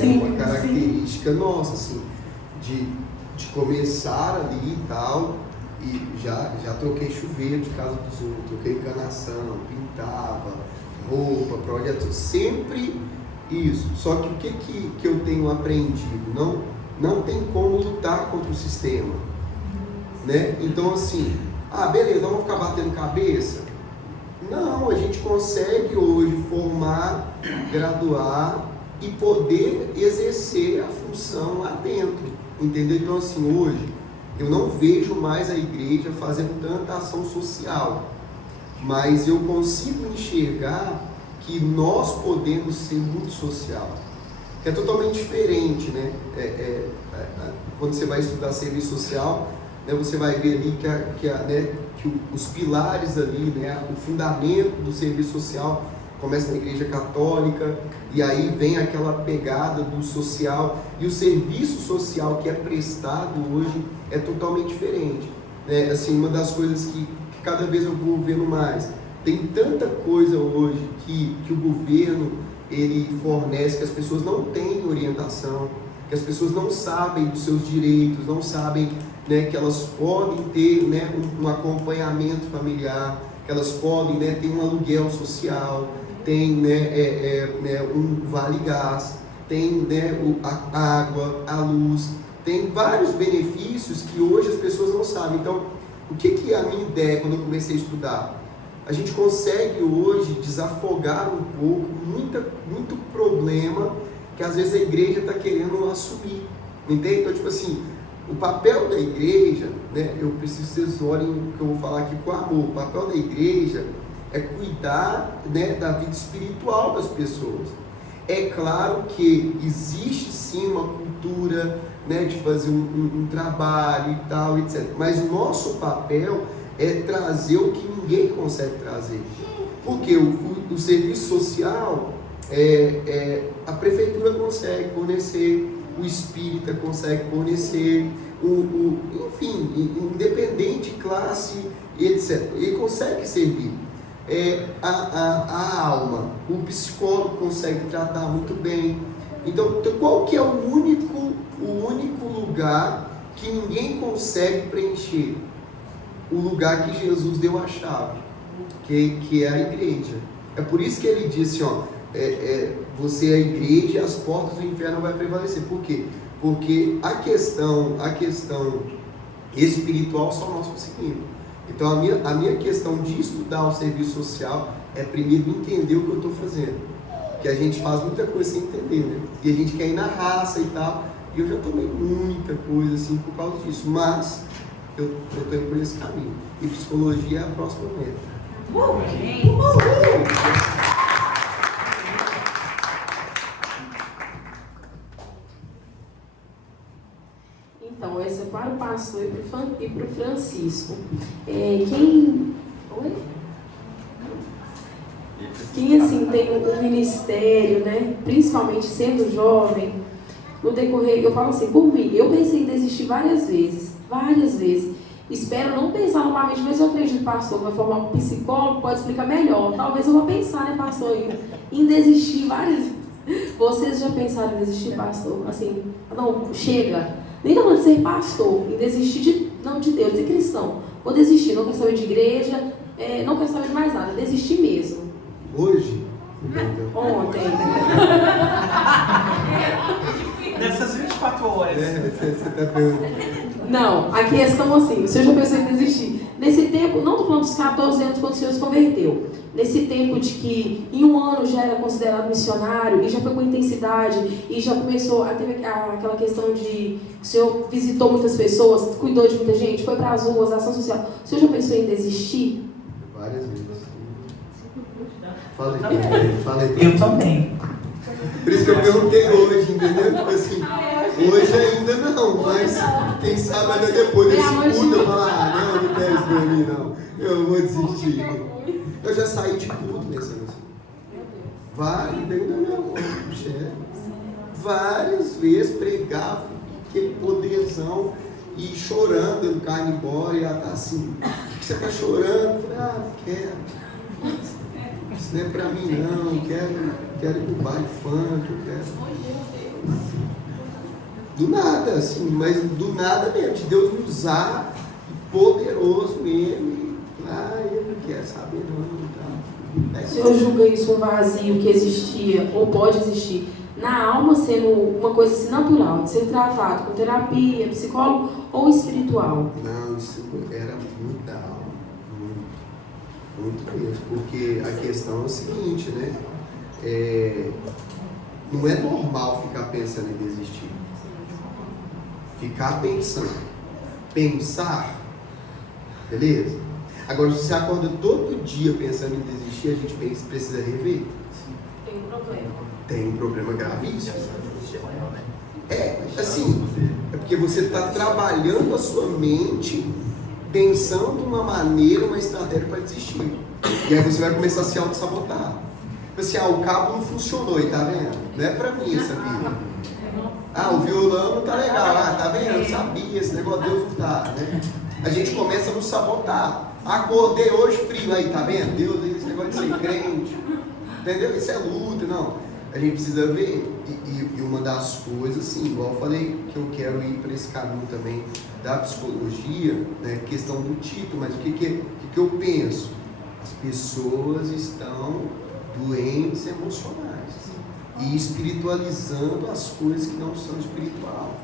Sim, uma característica nossa, assim, de começar ali e tal, e já troquei chuveiro de casa dos outros, troquei encanação, pintava, roupa, projeto, sempre isso. Só que o que eu tenho aprendido? Não tem como lutar contra o sistema, né? Então assim, beleza, vamos ficar batendo cabeça? Não, a gente consegue hoje formar, graduar e poder exercer a função lá dentro, entendeu? Então assim, hoje eu não vejo mais a igreja fazendo tanta ação social, mas eu consigo enxergar que nós podemos ser muito social, que é totalmente diferente, né? Quando você vai estudar serviço social, né, você vai ver ali que os pilares ali, né, o fundamento do serviço social começa na igreja católica, e aí vem aquela pegada do social, e o serviço social que é prestado hoje é totalmente diferente, né? Assim, uma das coisas que cada vez eu vou vendo mais, tem tanta coisa hoje que o governo ele fornece, que as pessoas não têm orientação, que as pessoas não sabem dos seus direitos, não sabem, né, que elas podem ter, né, um acompanhamento familiar, que elas podem, né, ter um aluguel social, tem, né, um vale gás. tem, né, a água, a luz, tem vários benefícios que hoje as pessoas não sabem. Então, o que é a minha ideia quando eu comecei a estudar? A gente consegue hoje desafogar um pouco muito problema que às vezes a igreja está querendo assumir, entende? Então, tipo assim, o papel da igreja, né, eu preciso que vocês olhem o que eu vou falar aqui com amor. O papel da igreja é cuidar, né, da vida espiritual das pessoas. É claro que existe sim uma cultura, né, de fazer um trabalho e tal, etc. Mas o nosso papel é trazer o que ninguém consegue trazer. Porque o serviço social, a prefeitura consegue fornecer, o espírita consegue fornecer, enfim, independente, classe, etc. Ele consegue servir. A alma, o psicólogo consegue tratar muito bem. Então qual que é o único lugar que ninguém consegue preencher? O lugar que Jesus deu a chave, que é a igreja. É por isso que ele disse, ó, você é a igreja e as portas do inferno vai prevalecer. Por quê? Porque a questão espiritual só nós conseguimos. Então a minha questão de estudar o serviço social é primeiro entender o que eu estou fazendo. Porque a gente faz muita coisa sem entender, né? E a gente quer ir na raça e tal. E eu já tomei muita coisa assim por causa disso. Mas eu estou indo por esse caminho. E psicologia é a próxima meta. Então, essa é para o pastor e para o Francisco. Quem assim tem um ministério, né, principalmente sendo jovem, no decorrer, eu falo assim, por mim, eu pensei em desistir várias vezes. Espero não pensar novamente, mas eu acredito, pastor, vai formar um psicólogo, pode explicar melhor. Talvez eu vou pensar, né, pastor, em desistir várias vezes. Vocês já pensaram em desistir, pastor? Assim, não, chega. Nem falando de ser pastor, em desistir de Deus, de cristão. Vou desistir, não quero saber de igreja, não quero saber de mais nada, desistir mesmo. Hoje? Ontem. Nessas 24 horas. Você tá perguntando. Não, a questão assim, o senhor já pensou em desistir. Nesse tempo, não estou falando dos 14 anos quando o senhor se converteu. Nesse tempo de que em um ano já era considerado missionário e já foi com intensidade e já começou a ter aquela questão de o senhor visitou muitas pessoas, cuidou de muita gente, foi para as ruas, ação social. O senhor já pensou em desistir? Várias vezes. Falei. Eu também. Por isso que eu perguntei hoje, entendeu? Tipo assim, hoje ainda não, mas quem sabe ainda depois desse culto eu falo, não quero isso pra mim, não. Eu vou desistir. Eu já saí de culto nesse ano. Várias vezes pregava aquele poderzão e chorando, dando carne embora, e ela tá assim, por que você tá chorando? Eu falei, não quero. Isso não é pra mim não, quero ir pro baile funk, eu quero. Do nada, assim, mas do nada mesmo, de Deus me usar, poderoso mesmo, eu não quero saber não. O senhor julga isso um vazio que existia, ou pode existir, na alma sendo uma coisa assim natural, de ser tratado com terapia, psicólogo ou espiritual? Não, isso era muito da alma. Muito mesmo, porque a questão é o seguinte, né? Não é normal ficar pensando em desistir. Ficar pensando. Pensar, beleza? Agora, se você acorda todo dia pensando em desistir, a gente precisa rever. Tem um problema. Tem um problema gravíssimo. Assim, é porque você está trabalhando a sua mente pensando uma maneira, uma estratégia para desistir. E aí você vai começar a se auto-sabotar. Assim, o cabo não funcionou, e tá vendo? Não é pra mim essa vida. O violão não tá legal, tá vendo? Eu sabia, esse negócio Deus não tá, né? A gente começa a nos sabotar. Acordei hoje frio, aí, tá vendo? Deus, esse negócio de ser crente. Entendeu? Isso é luta, não. A gente precisa ver. E uma das coisas, assim, igual eu falei, que eu quero ir para esse caminho também da psicologia, né? Questão do título, mas o que eu penso? As pessoas estão doentes emocionais. e espiritualizando as coisas que não são espiritual.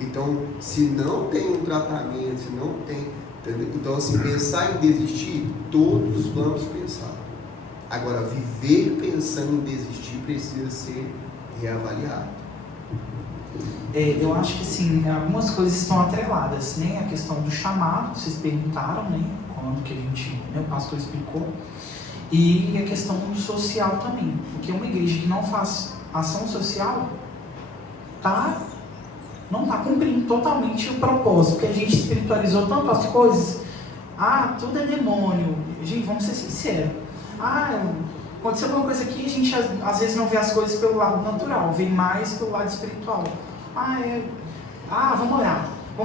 Então, se não tem um tratamento, se não tem... Entendeu? Então, assim, pensar em desistir, todos vamos pensar. Agora, viver pensando em desistir precisa ser reavaliado. Eu acho que sim, algumas coisas estão atreladas, né? A questão do chamado, vocês perguntaram, né? Quando que a gente, né, o pastor explicou. E a questão do social também. Porque uma igreja que não faz ação social não está cumprindo totalmente o propósito, porque a gente espiritualizou tanto as coisas. Tudo é demônio. Gente, vamos ser sinceros. Aconteceu alguma coisa aqui, a gente às vezes não vê as coisas pelo lado natural, vê mais pelo lado espiritual. Vamos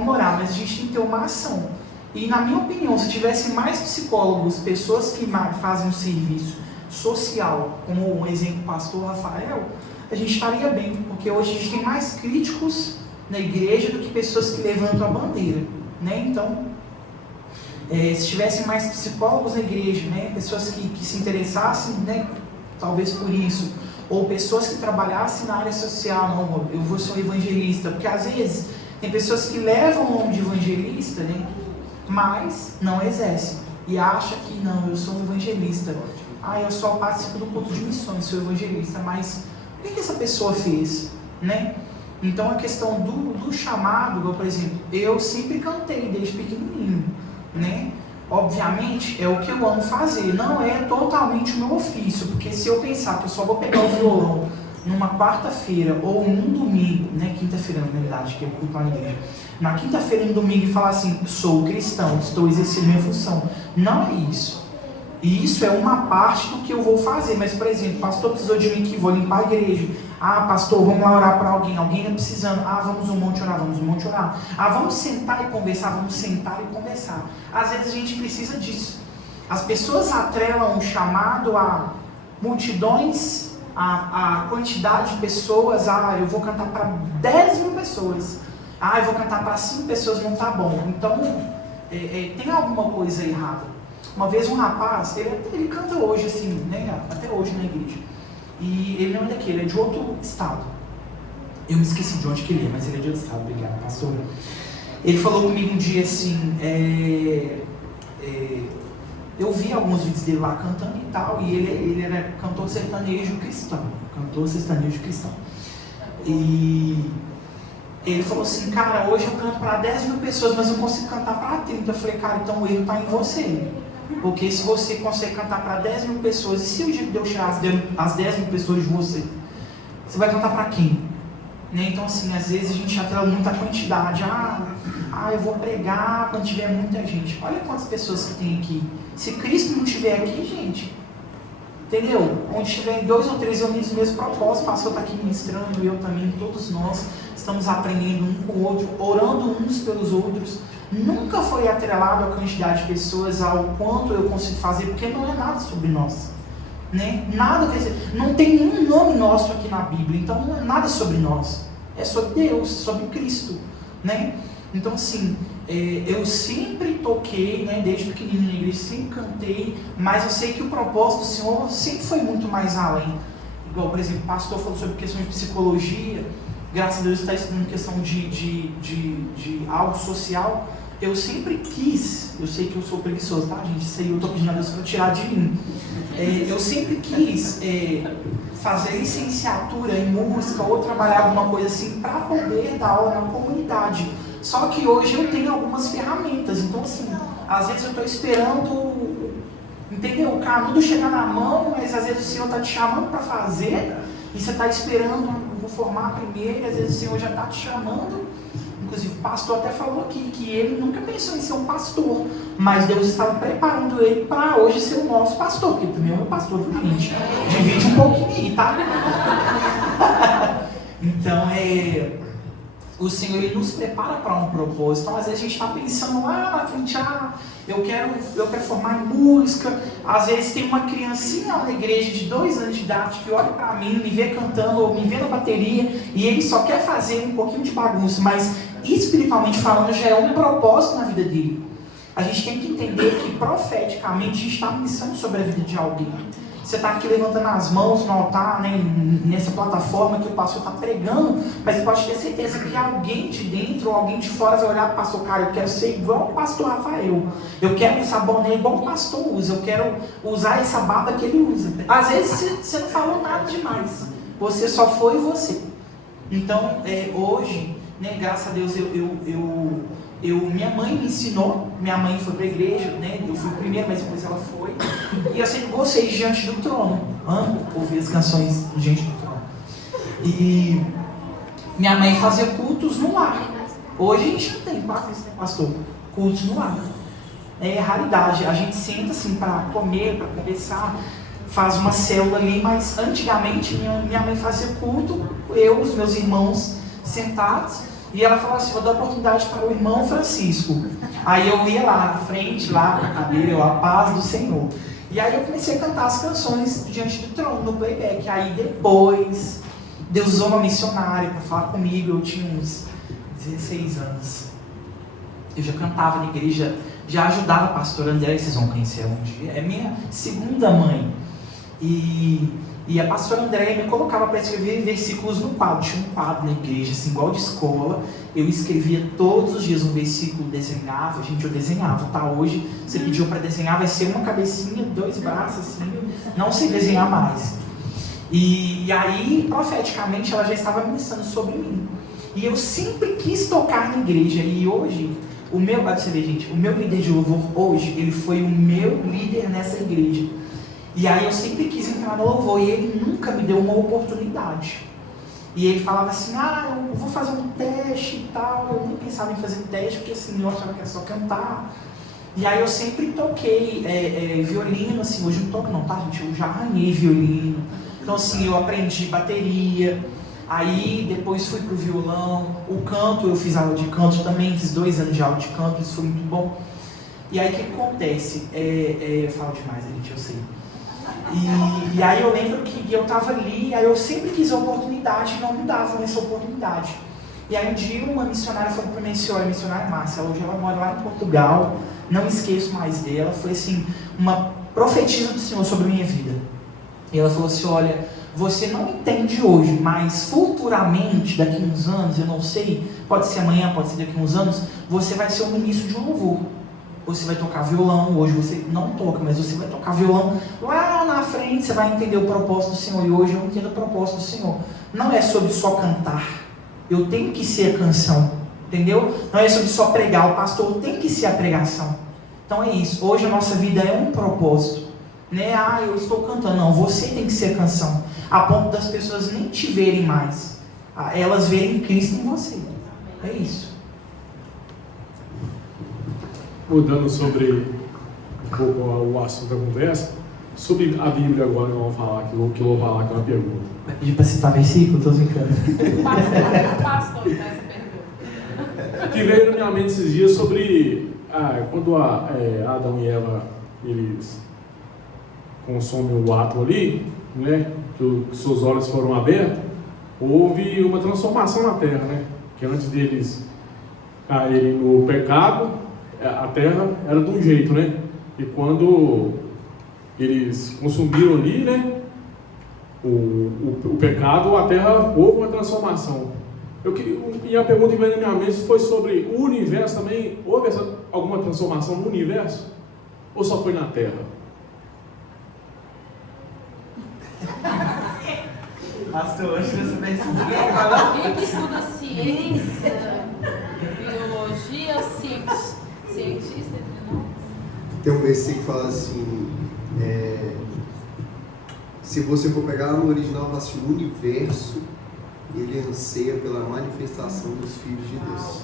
orar, mas a gente tem que ter uma ação. E na minha opinião, se tivesse mais psicólogos, pessoas que fazem um serviço social, como o exemplo do pastor Rafael, a gente estaria bem, porque hoje a gente tem mais críticos na igreja do que pessoas que levantam a bandeira, né? Então, se tivesse mais psicólogos na igreja, né? Pessoas que se interessassem, né? Talvez por isso, ou pessoas que trabalhassem na área social, não, eu vou ser um evangelista, porque às vezes tem pessoas que levam o nome de evangelista, né? Mas não exercem, e acha que não, eu sou um evangelista, eu só participo do culto de missões, sou evangelista, mas o que essa pessoa fez, né? Então a questão do chamado, por exemplo, eu sempre cantei desde pequenininho, né? Obviamente é o que eu amo fazer, não é totalmente o meu ofício, porque se eu pensar que eu só vou pegar o violão numa quarta-feira ou num domingo, né? Quinta-feira na verdade, que é o culto na igreja, na quinta-feira e no domingo e falar assim, sou cristão, estou exercendo minha função, não é isso. E isso é uma parte do que eu vou fazer, mas por exemplo, pastor precisou de mim aqui, vou limpar a igreja. Pastor, vamos lá orar para alguém está precisando. Vamos um monte orar, vamos um monte orar. Vamos sentar e conversar, vamos sentar e conversar. Às vezes a gente precisa disso. As pessoas atrelam um chamado a multidões, a quantidade de pessoas. Eu vou cantar para 10 mil pessoas. Eu vou cantar para 5 pessoas, não está bom. Então, tem alguma coisa errada. Uma vez um rapaz, ele canta hoje assim, né, até hoje na igreja. E ele não é daqui, ele é de outro estado. Eu me esqueci de onde que ele é, mas ele é de outro estado, obrigado, pastor. Ele falou comigo um dia assim, eu vi alguns vídeos dele lá cantando e tal, e ele era cantor sertanejo cristão. E ele falou assim, cara, hoje eu canto para 10 mil pessoas, mas eu consigo cantar para 30. Eu falei, cara, então o erro está em você. Porque se você consegue cantar para 10 mil pessoas, e se o dia que Deus tirar as 10 mil pessoas de você, você vai cantar para quem? Né? Então assim, às vezes a gente atrela muita quantidade. Eu vou pregar quando tiver muita gente. Olha quantas pessoas que tem aqui. Se Cristo não estiver aqui, gente, entendeu? Onde estiver 2 ou 3 reunidos no mesmo propósito, o pastor está aqui ministrando, eu também, todos nós estamos aprendendo um com o outro, orando uns pelos outros. Nunca foi atrelado a quantidade de pessoas, ao quanto eu consigo fazer, porque não é nada sobre nós, né? Nada, não tem nenhum nome nosso aqui na Bíblia, então não é nada sobre nós, é sobre Deus, sobre Cristo, né? Então assim, eu sempre toquei, né, desde pequenininho na igreja, sempre cantei, mas eu sei que o propósito do Senhor sempre foi muito mais além. Igual, por exemplo, o pastor falou sobre questão de psicologia, graças a Deus está estudando questão de algo social. Eu sempre quis, eu sei que eu sou preguiçoso, tá, gente? Isso aí eu estou pedindo a Deus para tirar de mim. Eu sempre quis fazer licenciatura em música ou trabalhar alguma coisa assim para poder dar aula na comunidade. Só que hoje eu tenho algumas ferramentas, então assim, às vezes eu estou esperando, entendeu? O canudo chegar na mão, mas às vezes o Senhor está te chamando para fazer e você está esperando, vou formar primeiro, e às vezes o Senhor já está te chamando. Inclusive o pastor até falou aqui que ele nunca pensou em ser um pastor, mas Deus estava preparando ele para hoje ser o nosso pastor, porque também é o meu pastor, gente. Divide um pouquinho aí, tá? Então o Senhor ele nos prepara para um propósito. Então às vezes a gente está pensando lá na frente, eu quero formar em música. Às vezes tem uma criancinha lá na igreja de 2 anos de idade que olha para mim, me vê cantando ou me vê na bateria e ele só quer fazer um pouquinho de bagunça, mas espiritualmente falando já é um propósito na vida dele. A gente tem que entender que profeticamente a gente está pensando sobre a vida de alguém. você está aqui levantando as mãos no altar, né, nessa plataforma que o pastor está pregando, mas você pode ter certeza que alguém de dentro ou alguém de fora vai olhar para o pastor, cara, eu quero ser igual o pastor Rafael, eu quero usar boné igual o pastor usa, eu quero usar essa barba que ele usa. Às vezes você não falou nada demais, você só foi você. Então, hoje, né, graças a Deus, minha mãe me ensinou, minha mãe foi para a igreja, né, eu fui o primeiro, mas depois ela foi, e eu sempre gostei de Diante do Trono, amo ouvir as canções de Diante do Trono. E minha mãe fazia cultos no lar. Hoje a gente não tem quase isso, né, pastor? Cultos no lar. É raridade, a gente senta assim para comer, para conversar, faz uma célula ali, mas antigamente minha mãe fazia culto, eu, os meus irmãos sentados, e ela falou assim, vou dar oportunidade para o irmão Francisco. Aí eu ia lá na frente, lá com a cadeira, a paz do Senhor. E aí eu comecei a cantar as canções Diante do Trono, no playback. Aí depois, Deus usou uma missionária para falar comigo, eu tinha uns 16 anos. Eu já cantava na igreja, já ajudava a pastora André, vocês vão conhecer ela um dia. É minha segunda mãe. E a pastora Andréia me colocava para escrever versículos no quadro. Tinha um quadro na igreja, assim, igual de escola. Eu escrevia todos os dias um versículo, desenhava. Gente, eu desenhava, tá? Hoje, você pediu para desenhar, vai ser uma cabecinha, 2 braços, assim. Não sei desenhar mais. E aí, profeticamente, ela já estava ministrando sobre mim. E eu sempre quis tocar na igreja. E hoje, pra você ver, gente, o meu líder de louvor hoje, ele foi o meu líder nessa igreja. E aí eu sempre quis entrar no louvor e ele nunca me deu uma oportunidade. E ele falava assim, eu vou fazer um teste e tal. Eu nem pensava em fazer teste, porque assim, eu achava que era só cantar. E aí eu sempre toquei violino, assim, hoje não toco não, tá gente? Eu já arranhei violino. Então assim, eu aprendi bateria. Aí depois fui pro violão. O canto, eu fiz aula de canto também, fiz 2 anos de aula de canto, isso foi muito bom. E aí o que acontece? Eu falo demais, gente, eu sei. E aí eu lembro que eu estava ali, aí eu sempre quis a oportunidade e não me davam essa oportunidade. E aí um dia uma missionária falou para mim assim, olha, a missionária Márcia, hoje ela mora lá em Portugal, não esqueço mais dela, foi assim, uma profetisa do Senhor sobre a minha vida. E ela falou assim, olha, você não entende hoje, mas futuramente, daqui a uns anos, eu não sei, pode ser amanhã, pode ser daqui a uns anos, você vai ser um ministro de louvor. Você vai tocar violão, hoje você não toca, mas você vai tocar violão lá na frente, você vai entender o propósito do Senhor. E hoje eu entendo o propósito do Senhor. Não é sobre só cantar, eu tenho que ser a canção, entendeu? Não é sobre só pregar, o pastor tem que ser a pregação. Então é isso, hoje a nossa vida é um propósito, né? Eu estou cantando, não, você tem que ser a canção, a ponto das pessoas nem te verem mais, elas verem Cristo em você, é isso. Mudando sobre um pouco o assunto da conversa, sobre a Bíblia agora que eu vou falar, que é uma pergunta. Vai pedir para citar versículo? Estou brincando. Pastor, essa pergunta. Que veio na minha mente esses dias sobre quando Adão e Eva eles consomem o ato ali, né, que seus olhos foram abertos, houve uma transformação na terra, né? Que antes deles caírem no pecado, a terra era de um jeito, né? E quando eles consumiram ali, né, o pecado, a terra houve uma transformação. E a pergunta que veio na minha mente foi sobre o universo também. Houve alguma transformação no universo? Ou só foi na terra? Pastor, hoje você vai Quem que estuda ciência, biologia, cientista, não? Tem um versículo que fala assim, se você for pegar no original, fala assim, o universo, ele anseia pela manifestação dos filhos de Deus.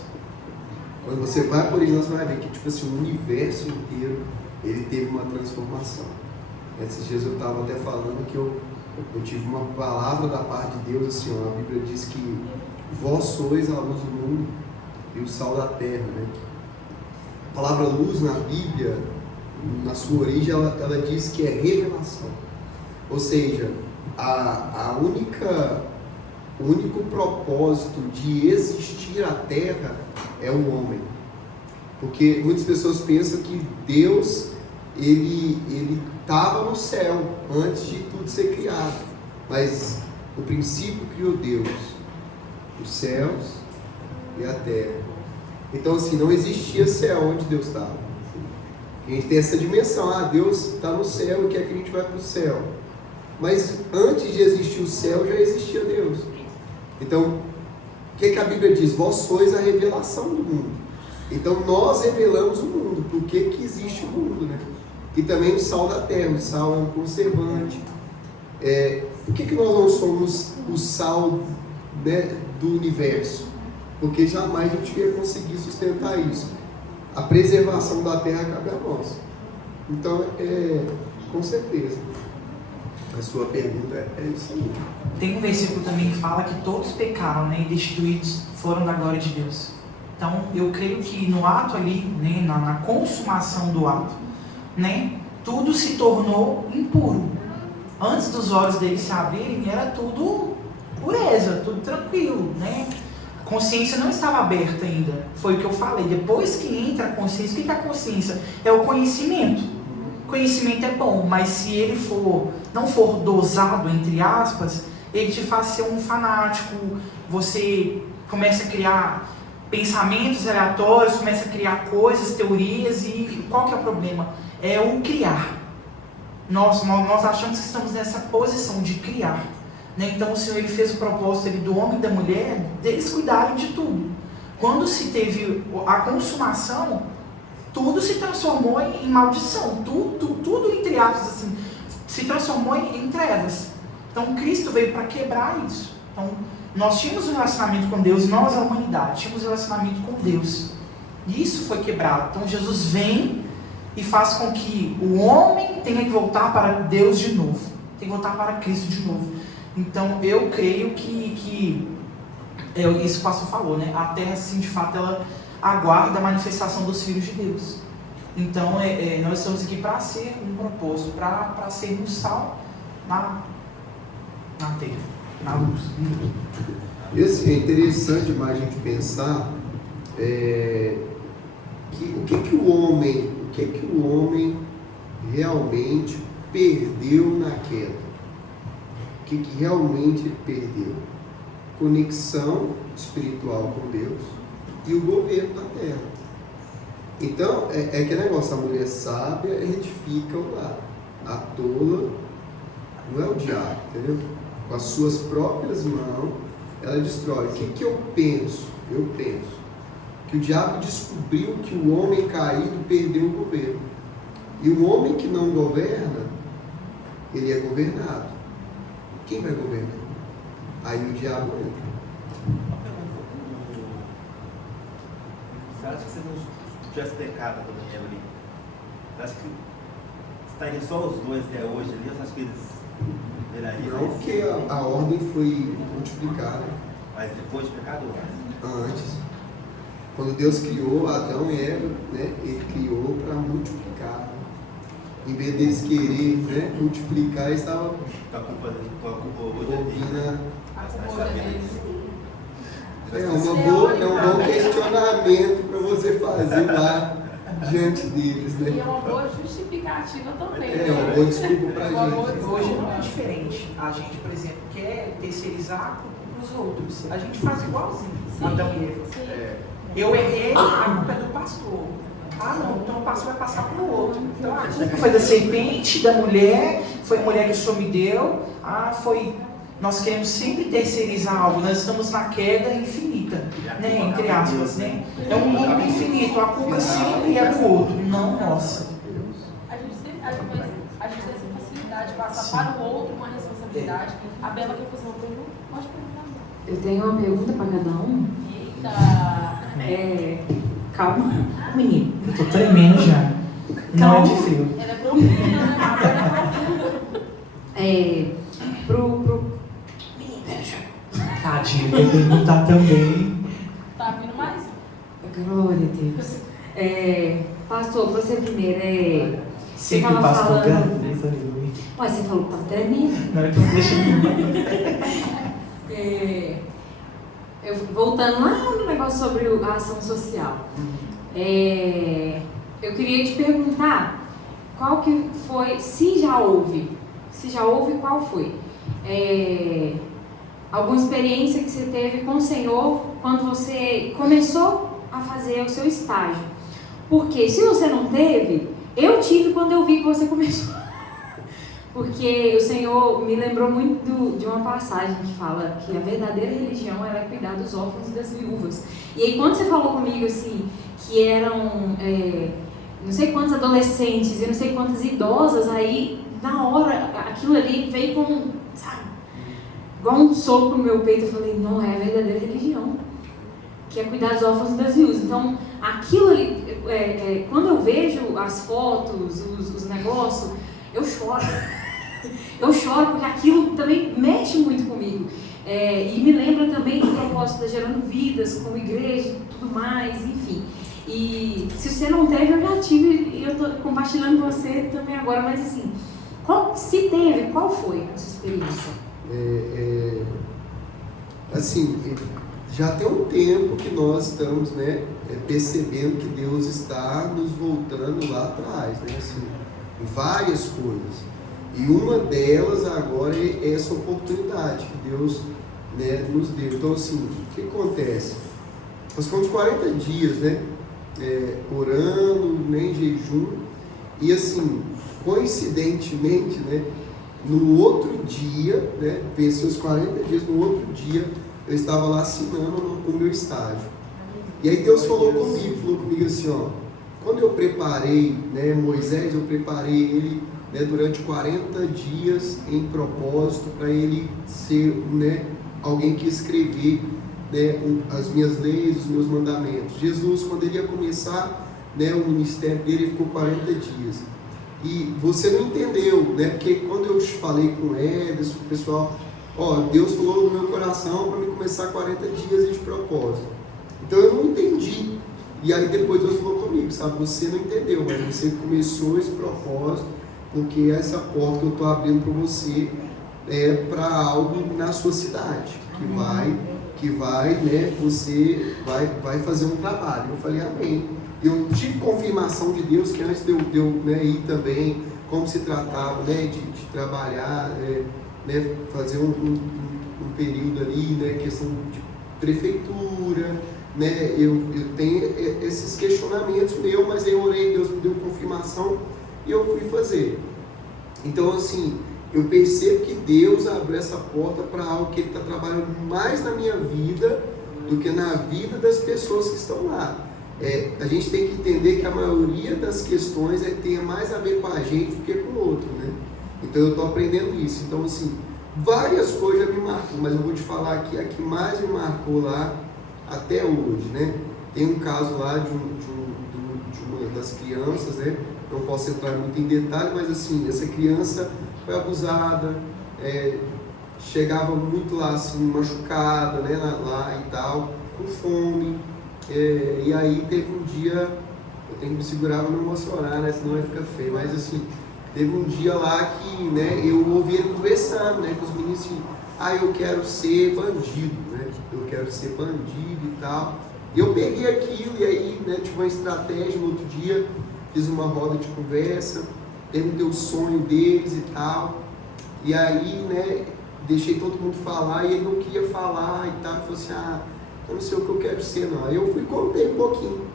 Quando você vai para o original, você vai ver que tipo assim, o universo inteiro, ele teve uma transformação. Esses dias eu estava até falando que eu tive uma palavra da parte de Deus, assim, a Bíblia diz que vós sois a luz do mundo e o sal da terra, né? A palavra luz na Bíblia, na sua origem, ela diz que é revelação. Ou seja, o único propósito de existir a terra é o homem. Porque muitas pessoas pensam que Deus ele estava no céu antes de tudo ser criado. Mas o princípio criou Deus, os céus e a terra. Então assim, não existia céu onde Deus estava. A gente tem essa dimensão, Deus está no céu e quer que a gente vá para o céu. Mas antes de existir o céu, já existia Deus. Então, o que a Bíblia diz? Vós sois a revelação do mundo. Então, nós revelamos o mundo. Por que existe o mundo, né? E também o sal da terra. O sal é um conservante. Por que nós não somos o sal, né, do universo? Porque jamais a gente ia conseguir sustentar isso. A preservação da terra cabe a nós. Então, com certeza. A sua pergunta é isso aí. Tem um versículo também que fala que todos pecaram, né, e destituídos foram da glória de Deus. Então, eu creio que no ato ali, né, na consumação do ato, né, tudo se tornou impuro. Antes dos olhos deles se abrirem, era tudo pureza, tudo tranquilo, né? A consciência não estava aberta ainda. Foi o que eu falei. Depois que entra a consciência, o que é a consciência? É o conhecimento. Conhecimento é bom, mas se ele não for dosado, entre aspas, ele te faz ser um fanático. Você começa a criar pensamentos aleatórios, começa a criar coisas, teorias, e qual que é o problema? É o criar. Nós achamos que estamos nessa posição de criar, né? Então o Senhor, ele fez o propósito ali do homem e da mulher, deles cuidarem de tudo. Quando se teve a consumação, tudo se transformou em maldição, tudo entre aspas, assim, se transformou em trevas. Então Cristo veio para quebrar isso. Então nós tínhamos um relacionamento com Deus, nós, a humanidade, tínhamos um relacionamento com Deus. E isso foi quebrado. Então Jesus vem e faz com que o homem tenha que voltar para Deus de novo, tem que voltar para Cristo de novo. Então eu creio que isso que o pastor falou, né? A terra, sim, de fato, ela aguarda a manifestação dos filhos de Deus. Então nós estamos aqui para ser um propósito, para sermos sal na terra, na luz. E assim, é interessante demais a gente pensar o que o homem realmente perdeu na queda. O que realmente ele perdeu? Conexão espiritual com Deus e o governo da terra. Então, é aquele negócio, a mulher sábia edifica o lar, a tola não é o diabo, entendeu? Com as suas próprias mãos, ela destrói. O que eu penso? Eu penso que o diabo descobriu que o homem caído perdeu o governo. E o homem que não governa, ele é governado. Quem vai governar? Aí o diabo entra. Você acha que se não tivesse pecado quando a Eva ali, você acha que estariam só os dois até hoje ali? Você acha que eles virariam? Não, porque a ordem foi multiplicada. Mas depois do pecado ou antes? Antes. Quando Deus criou Adão e Eva, né, ele criou para multiplicar. Em vez deles querer, né, multiplicar, eles estavam ouvindo. É um bom questionamento para você fazer lá diante deles, né? E é uma boa justificativa também. É uma boa desculpa para a gente. Hoje não é diferente. A gente, por exemplo, quer terceirizar para os outros. A gente faz igualzinho. Adão e Eva. Eu errei, a culpa é do pastor. Não, então o pastor vai passar para o outro. Então a culpa foi da serpente, da mulher, foi a mulher que o Senhor me deu. Nós queremos sempre terceirizar algo, nós estamos na queda infinita, né? Entre aspas, né? É um loop infinito, a culpa sempre é do outro, não nossa. A gente tem essa facilidade de passar para o outro uma responsabilidade. A Bela quer fazer uma pergunta? Pode perguntar. Eu tenho uma pergunta para cada um. Eita! Calma, menino. Eu tô tremendo já. Não é de frio. Ela é profunda, né? A Bela é profunda. Tadinho, eu perguntar também. Tá vindo mais? Glória a Deus. Pastor, você primeiro Sempre o pastor fez ali. Mas você falou que estava tremendo. Não, então deixa eu voltando lá no negócio sobre a ação social. Eu queria te perguntar qual que foi, se já houve, qual foi? Alguma experiência que você teve com o Senhor quando você começou a fazer o seu estágio? Porque se você não teve, eu tive quando eu vi que você começou. Porque o Senhor me lembrou muito de uma passagem que fala que a verdadeira religião ela é cuidar dos órfãos e das viúvas. E aí quando você falou comigo assim, que eram não sei quantos adolescentes e não sei quantas idosas, aí na hora aquilo ali veio com, sabe, igual um soco no meu peito. Eu falei, não, é a verdadeira religião, que é cuidar dos órfãos e das viúvas. Então aquilo ali, quando eu vejo as fotos, os negócios, eu choro. Eu choro porque aquilo também mexe muito comigo. E me lembra também do propósito da Gerando Vidas, como igreja e tudo mais, enfim. E se você não teve, eu já tive, e eu estou compartilhando com você também agora, mas assim, se teve, qual foi a sua experiência? Assim, já tem um tempo que nós estamos, né, percebendo que Deus está nos voltando lá atrás, né, assim, em várias coisas. E uma delas agora é essa oportunidade que Deus, né, nos deu. Então, assim, o que acontece? Nós ficamos 40 dias, né, orando, né, em jejum, e assim, coincidentemente, né, no outro dia, né, pensei os 40 dias, no outro dia, eu estava lá assinando o meu estágio. E aí Deus falou comigo assim, ó, quando eu preparei, né, Moisés, eu preparei ele, né, durante 40 dias em propósito para ele ser, né, alguém que escrever, né, as minhas leis, os meus mandamentos. Jesus, quando ele ia começar, né, o ministério dele, ficou 40 dias. E você não entendeu, né, porque quando eu falei com o Ederson, o pessoal, Deus falou no meu coração para mim começar 40 dias de propósito. Então eu não entendi. E aí depois Deus falou comigo, sabe, você não entendeu, mas você começou esse propósito, porque essa porta que eu estou abrindo para você é para algo na sua cidade, que vai, né, você vai fazer um trabalho. Eu falei, amém. Eu tive confirmação de Deus que antes de eu né, ir também, como se tratava, né, de trabalhar, né, fazer um período ali, né, questão de prefeitura, né, eu tenho esses questionamentos meus, mas eu orei, Deus me deu confirmação e eu fui fazer. Então, assim, eu percebo que Deus abriu essa porta para algo que Ele está trabalhando mais na minha vida do que na vida das pessoas que estão lá. A gente tem que entender que a maioria das questões tem mais a ver com a gente do que com o outro, né? Então eu estou aprendendo isso. Então, assim, várias coisas me marcam, mas eu vou te falar aqui, a que mais me marcou lá até hoje, né? Tem um caso lá de uma das crianças, né? Não posso entrar muito em detalhe, mas assim, essa criança foi abusada, chegava muito lá assim, machucada, né? Lá e tal, com fome. E aí teve um dia, eu tenho que me segurar para não emocionar, né? Senão vai ficar feio, mas assim, teve um dia lá que, né, eu ouvi ele conversando, né, com os meninos assim, eu quero ser bandido, né? Eu quero ser bandido e tal. E eu peguei aquilo e aí, né, tive uma estratégia no outro dia, fiz uma roda de conversa, perguntei o sonho deles e tal. E aí, né, deixei todo mundo falar e ele não queria falar e tal. Ele falou assim, eu não sei o que eu quero ser não. Aí eu fui e contei um pouquinho.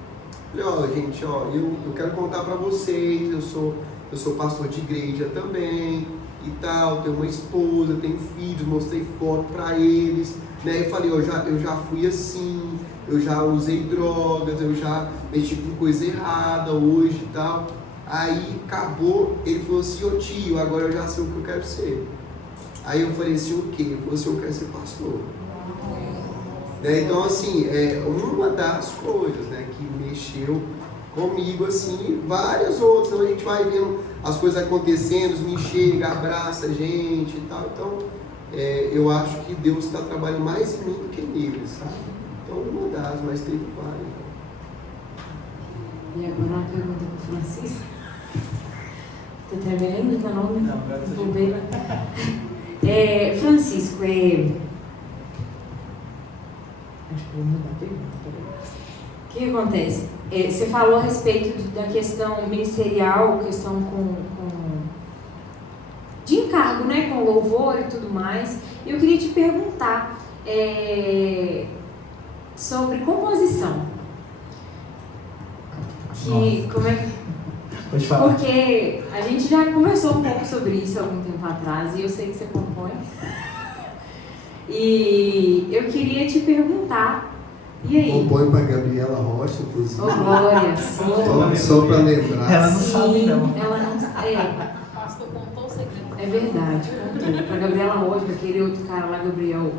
Falei, gente, eu quero contar pra vocês, eu sou pastor de igreja também e tal, tenho uma esposa, tenho filhos, mostrei foto pra eles, né? Eu falei, eu já fui assim, eu já usei drogas, eu já mexi com coisa errada hoje e tal. Aí acabou, ele falou assim, tio, agora eu já sei o que eu quero ser. Aí eu falei assim, o quê? Ele falou assim, eu quero ser pastor. Né? Então, assim, uma das coisas, né, que mexeu comigo, assim, várias outras. Então a gente vai vendo as coisas acontecendo, os me chega, abraça a gente e tal. Então, eu acho que Deus está trabalhando mais em mim do que neles, sabe? Então, uma das, mas teve várias. E agora uma pergunta para o Francisco. Está tremendo, tá nome? Não, bombeira. Francisco, acho que vou mudar a pergunta. O que acontece? Você falou a respeito da questão ministerial, questão de encargo, né, com louvor e tudo mais. Eu queria te perguntar sobre composição. Como é que... Pode falar. Porque a gente já conversou um pouco sobre isso há algum tempo atrás e eu sei que você compõe. E eu queria te perguntar, e aí? Compõe para Gabriela Rocha, inclusive. Oh, glória! Só para lembrar. Ela não sabe, não. Ela não sabe. O pastor contou o segredo. É verdade, contou. Pra Gabriela Rocha, aquele outro cara lá, Gabriel,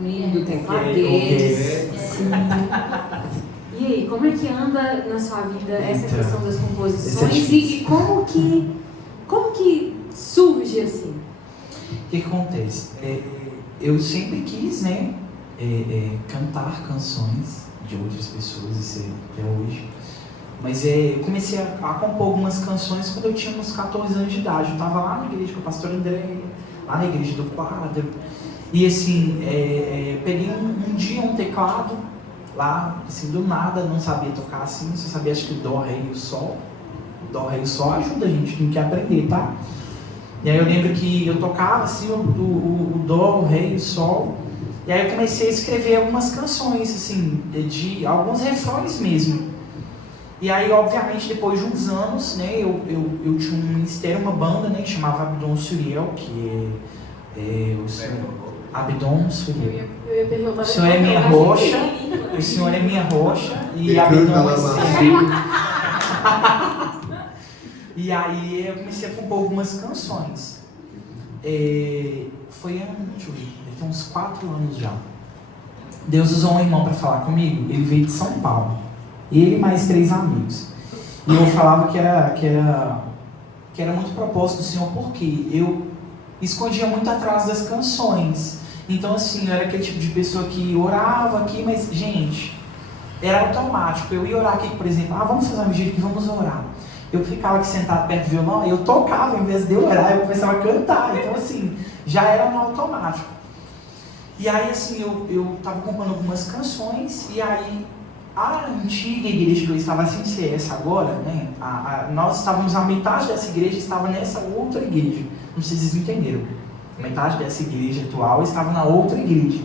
menino do teclado deles. Sim. E aí, como é que anda na sua vida essa questão das composições e como que surge assim? O que acontece? Eu sempre quis, né, cantar canções de outras pessoas, isso até hoje. Mas eu comecei a compor algumas canções quando eu tinha uns 14 anos de idade. Eu estava lá na igreja com o pastor André, lá na igreja do quadro. E assim, peguei um dia um teclado lá, assim, do nada, não sabia tocar assim, só sabia acho que o dó, ré e o sol. O dó, ré e o sol ajuda a gente, tem que aprender, tá? E aí eu lembro que eu tocava assim o dó, o ré e o sol. E aí eu comecei a escrever algumas canções, assim, de alguns refrões mesmo. E aí, obviamente, depois de uns anos, né, eu tinha um ministério, uma banda, né, que chamava Abdon Suriel, que o senhor Abdon Suriel. Eu ia perguntar. O senhor é minha rocha, o senhor é minha rocha, e Abdon é seu. E aí eu comecei a compor algumas canções. Foi, deixa eu ver, tem uns 4 anos já. Deus usou um irmão para falar comigo, ele veio de São Paulo. Ele e mais 3 amigos. E eu falava que era muito propósito do Senhor, porque eu escondia muito atrás das canções. Então, assim, eu era aquele tipo de pessoa que orava aqui, mas, gente, era automático. Eu ia orar aqui, por exemplo, vamos fazer uma vigília aqui, vamos orar. Eu ficava aqui sentado perto do violão, eu tocava, em vez de eu orar, eu começava a cantar. Então, assim, já era no automático. E aí, assim, eu estava compondo algumas canções, e aí a antiga igreja que eu estava, sem ser essa agora, né? Nós estávamos, a metade dessa igreja estava nessa outra igreja. Não sei se vocês entenderam. A metade dessa igreja atual estava na outra igreja.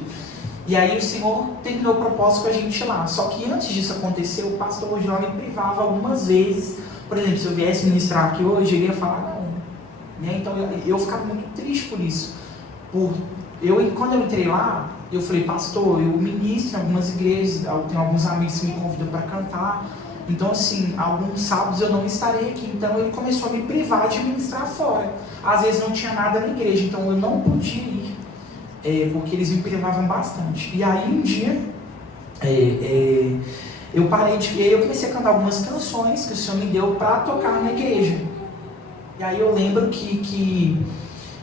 E aí o Senhor terminou o propósito com a gente lá. Só que antes disso acontecer, o pastor hoje lá me privava algumas vezes. Por exemplo, se eu viesse ministrar aqui hoje, ele ia falar não. Né? Então eu ficava muito triste por isso. Quando eu entrei lá, eu falei, pastor, eu ministro em algumas igrejas, tenho alguns amigos que me convidam para cantar. Então, assim, alguns sábados eu não estarei aqui. Então, ele começou a me privar de ministrar fora. Às vezes não tinha nada na igreja, então eu não podia ir, porque eles me privavam bastante. E aí, um dia, eu comecei a cantar algumas canções que o Senhor me deu para tocar na igreja. E aí eu lembro que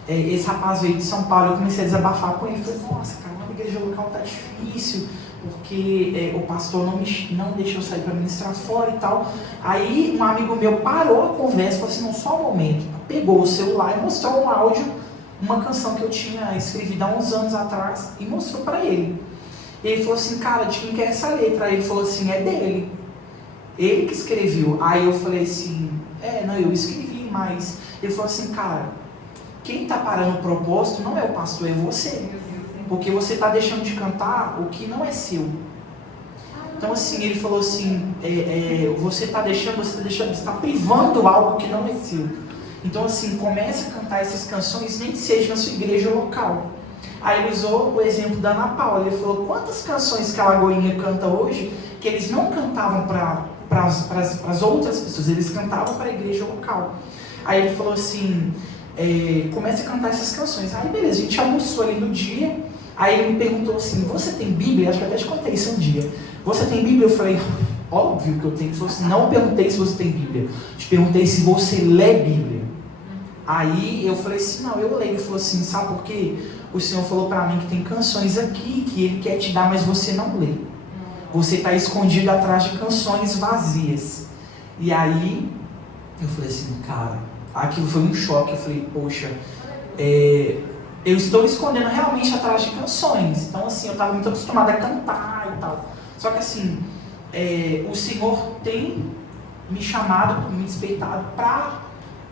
esse rapaz veio de São Paulo, eu comecei a desabafar com ele. Falei, nossa, cara, a igreja local tá difícil, porque o pastor não deixou eu sair para ministrar fora e tal. Aí um amigo meu parou a conversa e falou assim, não, só um momento. Pegou o celular e mostrou um áudio, uma canção que eu tinha escrevido há uns anos atrás, e mostrou para ele. E ele falou assim, cara, de quem que é essa letra? Aí ele falou assim, é dele. Ele que escreveu. Aí eu falei assim, eu escrevi, mas... Ele falou assim, cara, quem está parando o propósito não é o pastor, é você. Porque você está deixando de cantar o que não é seu. Então, assim, ele falou assim, você está privando algo que não é seu. Então, assim, comece a cantar essas canções, nem que seja na sua igreja local. Aí ele usou o exemplo da Ana Paula. Ele falou, quantas canções que a Lagoinha canta hoje, que eles não cantavam para as outras pessoas, eles cantavam para a igreja local. Aí ele falou assim, comece a cantar essas canções. Aí beleza, a gente almoçou ali no dia. Aí ele me perguntou assim, você tem Bíblia? Acho que até te contei isso um dia. Você tem Bíblia? Eu falei, óbvio que eu tenho. Ele falou assim, não perguntei se você tem Bíblia, te perguntei se você lê Bíblia. Aí eu falei assim, não, eu leio. Ele falou assim, sabe por quê? O Senhor falou para mim que tem canções aqui que Ele quer te dar, mas você não lê. Você está escondido atrás de canções vazias. E aí eu falei assim, cara, aquilo foi um choque. Eu falei, poxa, eu estou escondendo realmente atrás de canções. Então, assim, eu estava muito acostumada a cantar e tal. Só que, assim, o Senhor tem me chamado, me despertado para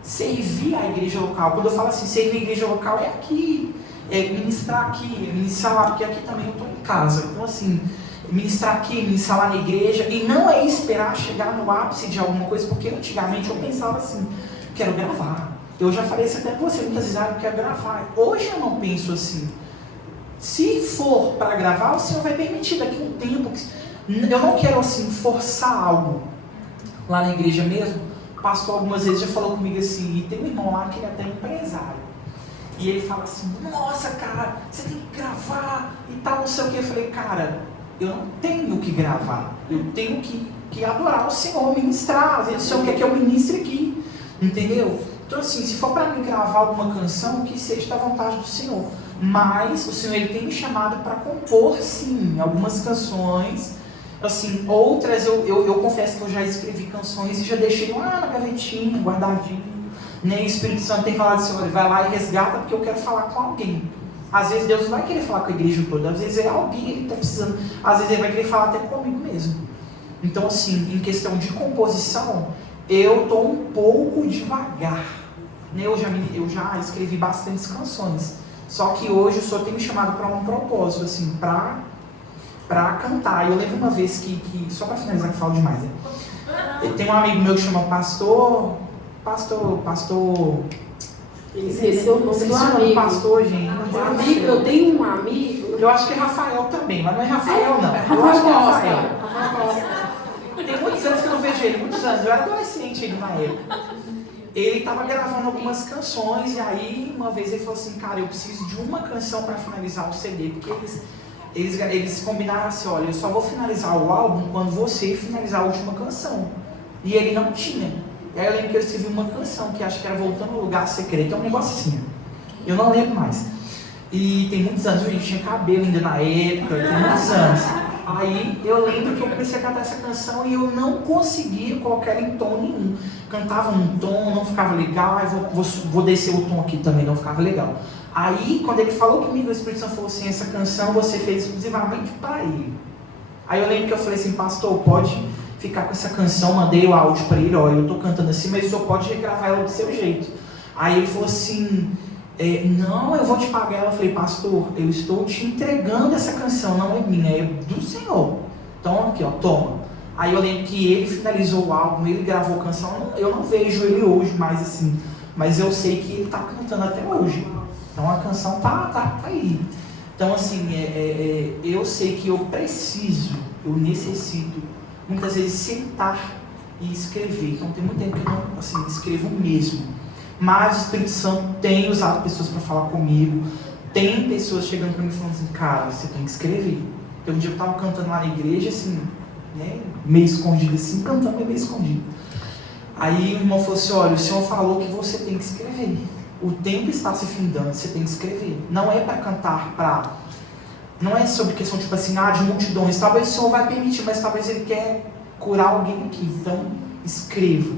servir a igreja local. Quando eu falo assim, servir a igreja local é aqui, é ministrar aqui, é ministrar lá, porque aqui também eu estou em casa. Então assim, ministrar aqui, ministrar lá na igreja, e não é esperar chegar no ápice de alguma coisa, porque antigamente eu pensava assim, quero gravar. Eu já falei isso até com você muitas vezes, eu quero gravar. Hoje eu não penso assim. Se for para gravar, o Senhor vai permitir daqui a um tempo. Eu não quero assim forçar algo. Lá na igreja mesmo, o pastor algumas vezes já falou comigo assim, e tem um irmão lá que ele é até empresário. E ele fala assim, nossa cara, você tem que gravar e tal, não sei o que. Eu falei, cara, eu não tenho que gravar, eu tenho que adorar o Senhor, ministrar. Às vezes o Senhor quer que eu ministre aqui, entendeu? Então assim, se for para mim gravar alguma canção, que seja da vontade do Senhor. Mas o Senhor, ele tem me chamado para compor, sim, algumas canções. Assim, outras eu confesso que eu já escrevi canções e já deixei lá na gavetinha, guardadinho. Né? E o Espírito Santo tem falado assim, olha, vai lá e resgata porque eu quero falar com alguém. Às vezes Deus não vai querer falar com a igreja toda, às vezes é alguém que está precisando, às vezes ele vai querer falar até comigo mesmo. Então assim, em questão de composição, eu estou um pouco devagar. Né? Eu já escrevi bastantes canções, só que hoje o Senhor tem me chamado para um propósito, assim, para cantar. Eu lembro uma vez que só para finalizar que eu falo demais, né? Tem um amigo meu que chama Pastor. Ele esqueceu o nome do amigo. Pastor, gente. Eu tenho um amigo. Eu acho que é Rafael também, mas não é Rafael, não. Eu acho que é Rafael. Tem muitos anos que eu não vejo ele, muitos anos. Eu era adolescente ainda na época. Ele estava gravando algumas canções e aí uma vez ele falou assim, cara, eu preciso de uma canção para finalizar o CD, porque eles combinaram assim, olha, eu só vou finalizar o álbum quando você finalizar a última canção. E ele não tinha. E aí eu lembro que eu escrevi uma canção que acho que era Voltando ao Lugar Secreto, é um negócio assim. Eu não lembro mais. E tem muitos anos, a gente tinha cabelo ainda na época, tem muitos anos. Aí eu lembro que eu comecei a cantar essa canção e eu não conseguia colocar ela em tom nenhum. Cantava num tom, não ficava legal, aí vou descer o tom aqui também, não ficava legal. Aí, quando ele falou comigo, o Espírito Santo falou assim, essa canção você fez exclusivamente para ele. Aí eu lembro que eu falei assim, pastor, pode ficar com essa canção, mandei o áudio para ele, ó, eu tô cantando assim, mas o senhor pode regravar ela do seu jeito. Aí ele falou assim, não, eu vou te pagar. Ela, eu falei, pastor, eu estou te entregando essa canção, não é minha, é do Senhor. Então aqui, ó, toma. Aí eu lembro que ele finalizou o álbum, ele gravou a canção, eu não vejo ele hoje mais assim, mas eu sei que ele tá cantando até hoje. Então a canção tá aí. Então assim, eu sei que eu necessito, muitas vezes sentar e escrever. Então tem muito tempo que eu não assim, escrevo mesmo. Mas o Espírito Santo tem usado pessoas para falar comigo. Tem pessoas chegando para mim falando assim, cara, você tem que escrever. Então um dia eu estava cantando lá na igreja, assim, né, meio escondido assim, cantando meio escondido. Aí o irmão falou assim, olha, o Senhor falou que você tem que escrever. O tempo está se findando, você tem que escrever. Não é para cantar, não é sobre questão tipo assim, de multidões. Talvez o Senhor vai permitir, mas talvez Ele quer curar alguém aqui. Então, escreva.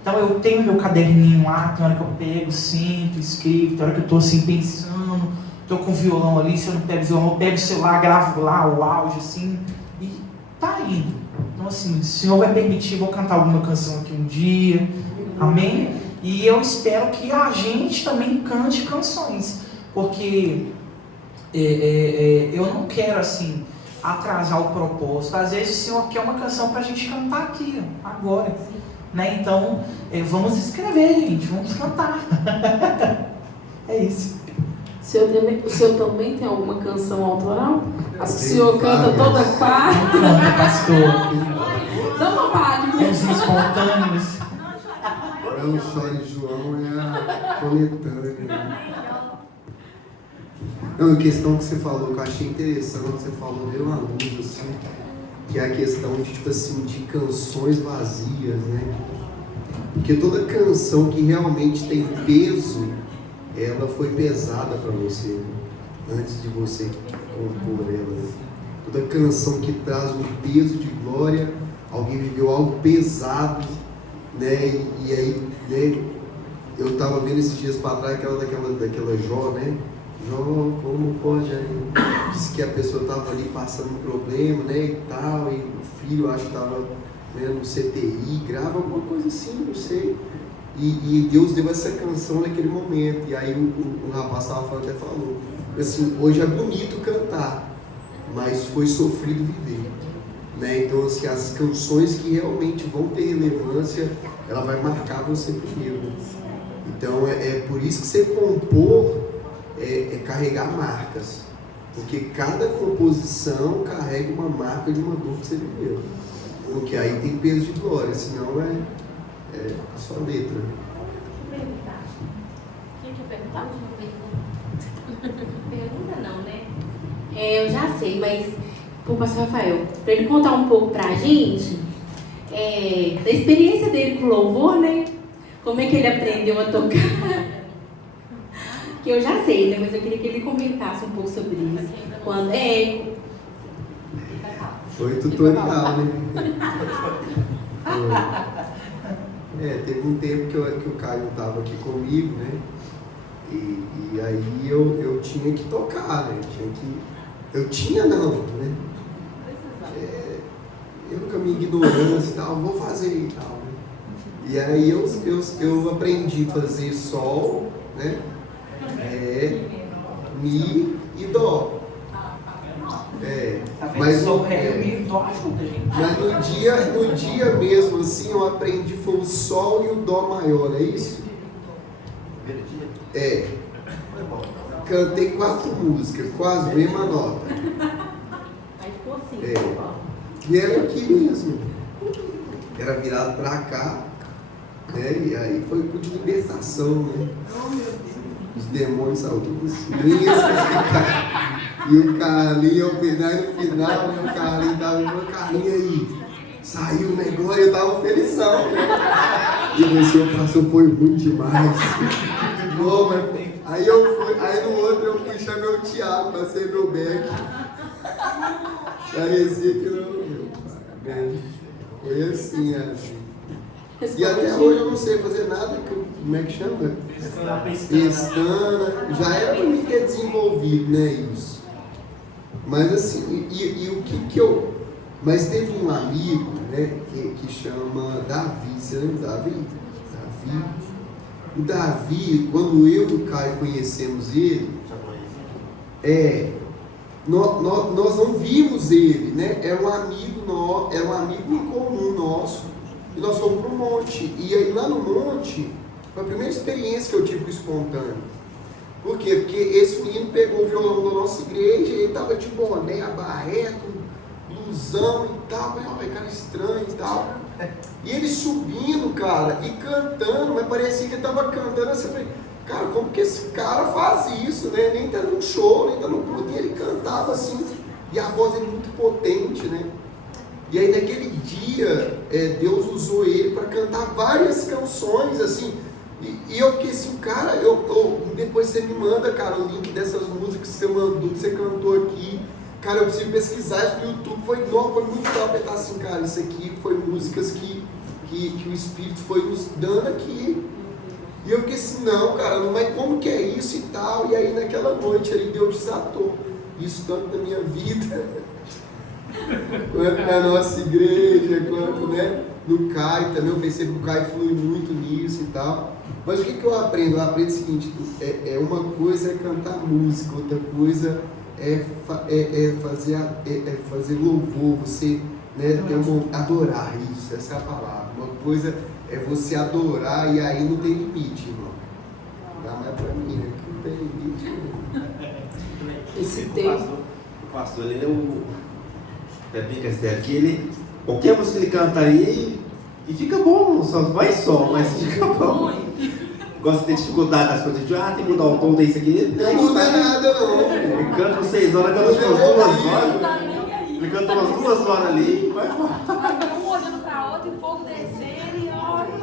Então, eu tenho meu caderninho lá, tem hora que eu pego, sento, escrevo, tem hora que eu estou assim pensando, estou com o violão ali, se eu não pego o violão, eu pego o celular, gravo lá o áudio assim, e tá indo. Então, assim, se o Senhor vai permitir, eu vou cantar alguma canção aqui um dia. Amém? E eu espero que a gente também cante canções, porque eu não quero assim atrasar o propósito. Às vezes o Senhor quer uma canção para a gente cantar aqui, agora, né? Então vamos escrever, gente, vamos cantar. É isso. O senhor também tem alguma canção autoral? Acho que o senhor canta toda quarta. Canta, pastor. Dá uma palha. Os espontâneos. Não Chore João é a coletânea. Não, a questão que você falou, que eu achei interessante, você falou, deu uma luz assim, que é a questão de, tipo assim, de canções vazias, né? Porque toda canção que realmente tem peso, ela foi pesada para você, né? Antes de você compor ela. Né? Toda canção que traz um peso de glória, alguém viveu algo pesado, né? E aí, né, eu estava vendo esses dias para trás daquela Jó, né? João, como pode aí? Disse que a pessoa estava ali passando um problema, né, e tal, e o filho, acho que estava, né, no CTI, grava alguma coisa assim, não sei. E Deus deu essa canção naquele momento. E aí o rapaz estava falando, até falou, assim, hoje é bonito cantar, mas foi sofrido viver. Né? Então, assim, as canções que realmente vão ter relevância, ela vai marcar você primeiro. Então, é por isso que você compor é carregar marcas. Porque cada composição carrega uma marca de uma dor que você viveu. Porque aí tem peso de glória, senão é só letra. Quem quer perguntar? Pergunta não, né? Eu já sei, mas pro pastor Rafael, para ele contar um pouco pra gente da experiência dele com o louvor, né? Como é que ele aprendeu a tocar? Que eu já sei, né? Mas eu queria que ele comentasse um pouco sobre isso. Quando Foi tutorial, né? Teve um tempo que o Caio estava aqui comigo, né? E aí eu tinha que tocar, né? Né? Eu com a minha ignorância e tal, vou fazer e tal, né? E aí eu aprendi a fazer sol, né? Mi e dó. Mas sol, ré, mi, dó ajuda, gente. Mas no dia mesmo, assim, eu aprendi, foi o sol e o dó maior, é isso? Cantei 4 músicas, quase a mesma nota. Aí ficou assim. E era aqui mesmo. Era virado pra cá, né? E aí foi o de libertação, né? Os demônios saíram tudo assim. E o Carlinho, no final, né? O Carlinho tava falando, Carlinho aí, saiu o negócio, eu tava felizão, né? E você passou, foi ruim demais. Bom, mas aí no outro eu fui chamar o Thiago pra ser meu back. Parecia que não. Foi assim. E até hoje eu não sei fazer nada, como é que chama? Pestana. Já era pra mim ter desenvolvido, né, isso. Mas assim, e o que eu... Mas teve um amigo, né, que chama Davi, você lembra Davi? O Davi, quando eu e o Caio conhecemos ele, nós não vimos ele, né? Era um amigo em comum nosso, e nós fomos para o monte. E aí lá no monte, foi a primeira experiência que eu tive com o espontâneo. Por quê? Porque esse menino pegou o violão da nossa igreja, e ele estava de boné, barreto, blusão e tal, falei, cara estranho e tal. E ele subindo, cara, e cantando, mas parecia que ele estava cantando assim, eu falei, cara, como que esse cara faz isso, né? Nem tá num show, nem tá no culto, e ele cantava assim, e a voz dele muito potente, né? E aí naquele dia, Deus usou ele para cantar várias canções, assim, e eu fiquei assim, cara, depois você me manda, cara, o link dessas músicas que você mandou, que você cantou aqui. Cara, eu preciso pesquisar isso no YouTube, foi muito legal pensar assim, cara, isso aqui foi músicas que o Espírito foi nos dando aqui. E eu fiquei assim, não, cara, mas como que é isso e tal? E aí naquela noite ali Deus desatou isso tanto na minha vida, quanto na nossa igreja, quanto, né, no Caio também. Eu percebo que o Caio flui muito nisso e tal. Mas o que eu aprendo? Eu aprendo o seguinte, uma coisa é cantar música, outra coisa é fazer louvor, você, né, adorar, isso, essa é a palavra. Uma coisa é você adorar e aí não tem limite, irmão. Dá mais pra mim, né? Não tem limite. Esse tempo. O pastor, ele é o Pepinho Castelo, que ele, qualquer música ele canta aí e fica bom, só vai só, mas fica bom. Gosta de ter dificuldade nas coisas, tem que mudar o tom disso aqui. Não muda nada, não. Ele canta por 6 horas, canta umas 2 horas. Ele cantou umas 2 horas ali, vai embora. Um olhando pra outro e fogo descendo e olha.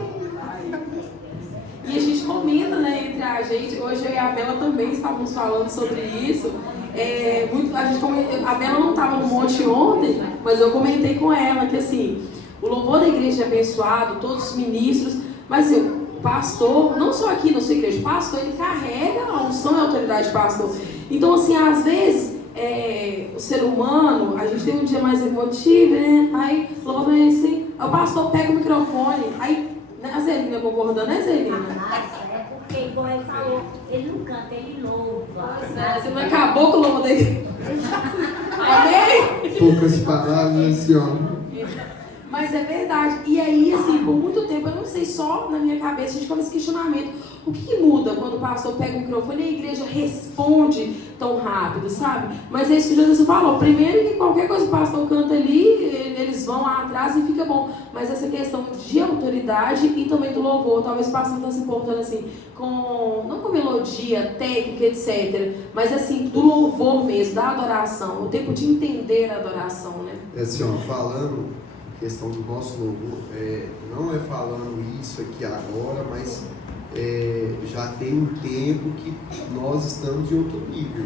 E a gente comenta, né, entre a gente, hoje eu e a Bela também estávamos falando sobre isso. A Bela não estava no monte ontem, mas eu comentei com ela que assim, o louvor da igreja é abençoado, todos os ministros, mas o pastor, não só aqui na sua igreja, o pastor, ele carrega a unção e a autoridade de pastor. Então, assim, às vezes, o ser humano, a gente tem um dia mais emotivo, né? Aí, logo assim, o pastor pega o microfone, aí, né, a Zelina concordando, né, Zelina? É porque, igual ele falou, ele não canta, ele louva. Pois é, você não acabou com o louvor da igreja. Amém? Poucas palavras, assim, ó. Mas é verdade. E aí, assim, por muito tempo, eu não sei, só na minha cabeça, a gente ficava esse questionamento. O que muda quando o pastor pega o microfone e a igreja responde tão rápido, sabe? Mas é isso que o Jesus falou. Primeiro que qualquer coisa que o pastor canta ali, eles vão lá atrás e fica bom. Mas essa questão de autoridade e também do louvor, talvez o pastor não está se importando assim, não com melodia, técnica, etc. Mas assim, do louvor mesmo, da adoração, o tempo de entender a adoração, né? É assim, ó, falando questão do nosso louvor, não é falando isso aqui agora, mas já tem um tempo que nós estamos em outro nível.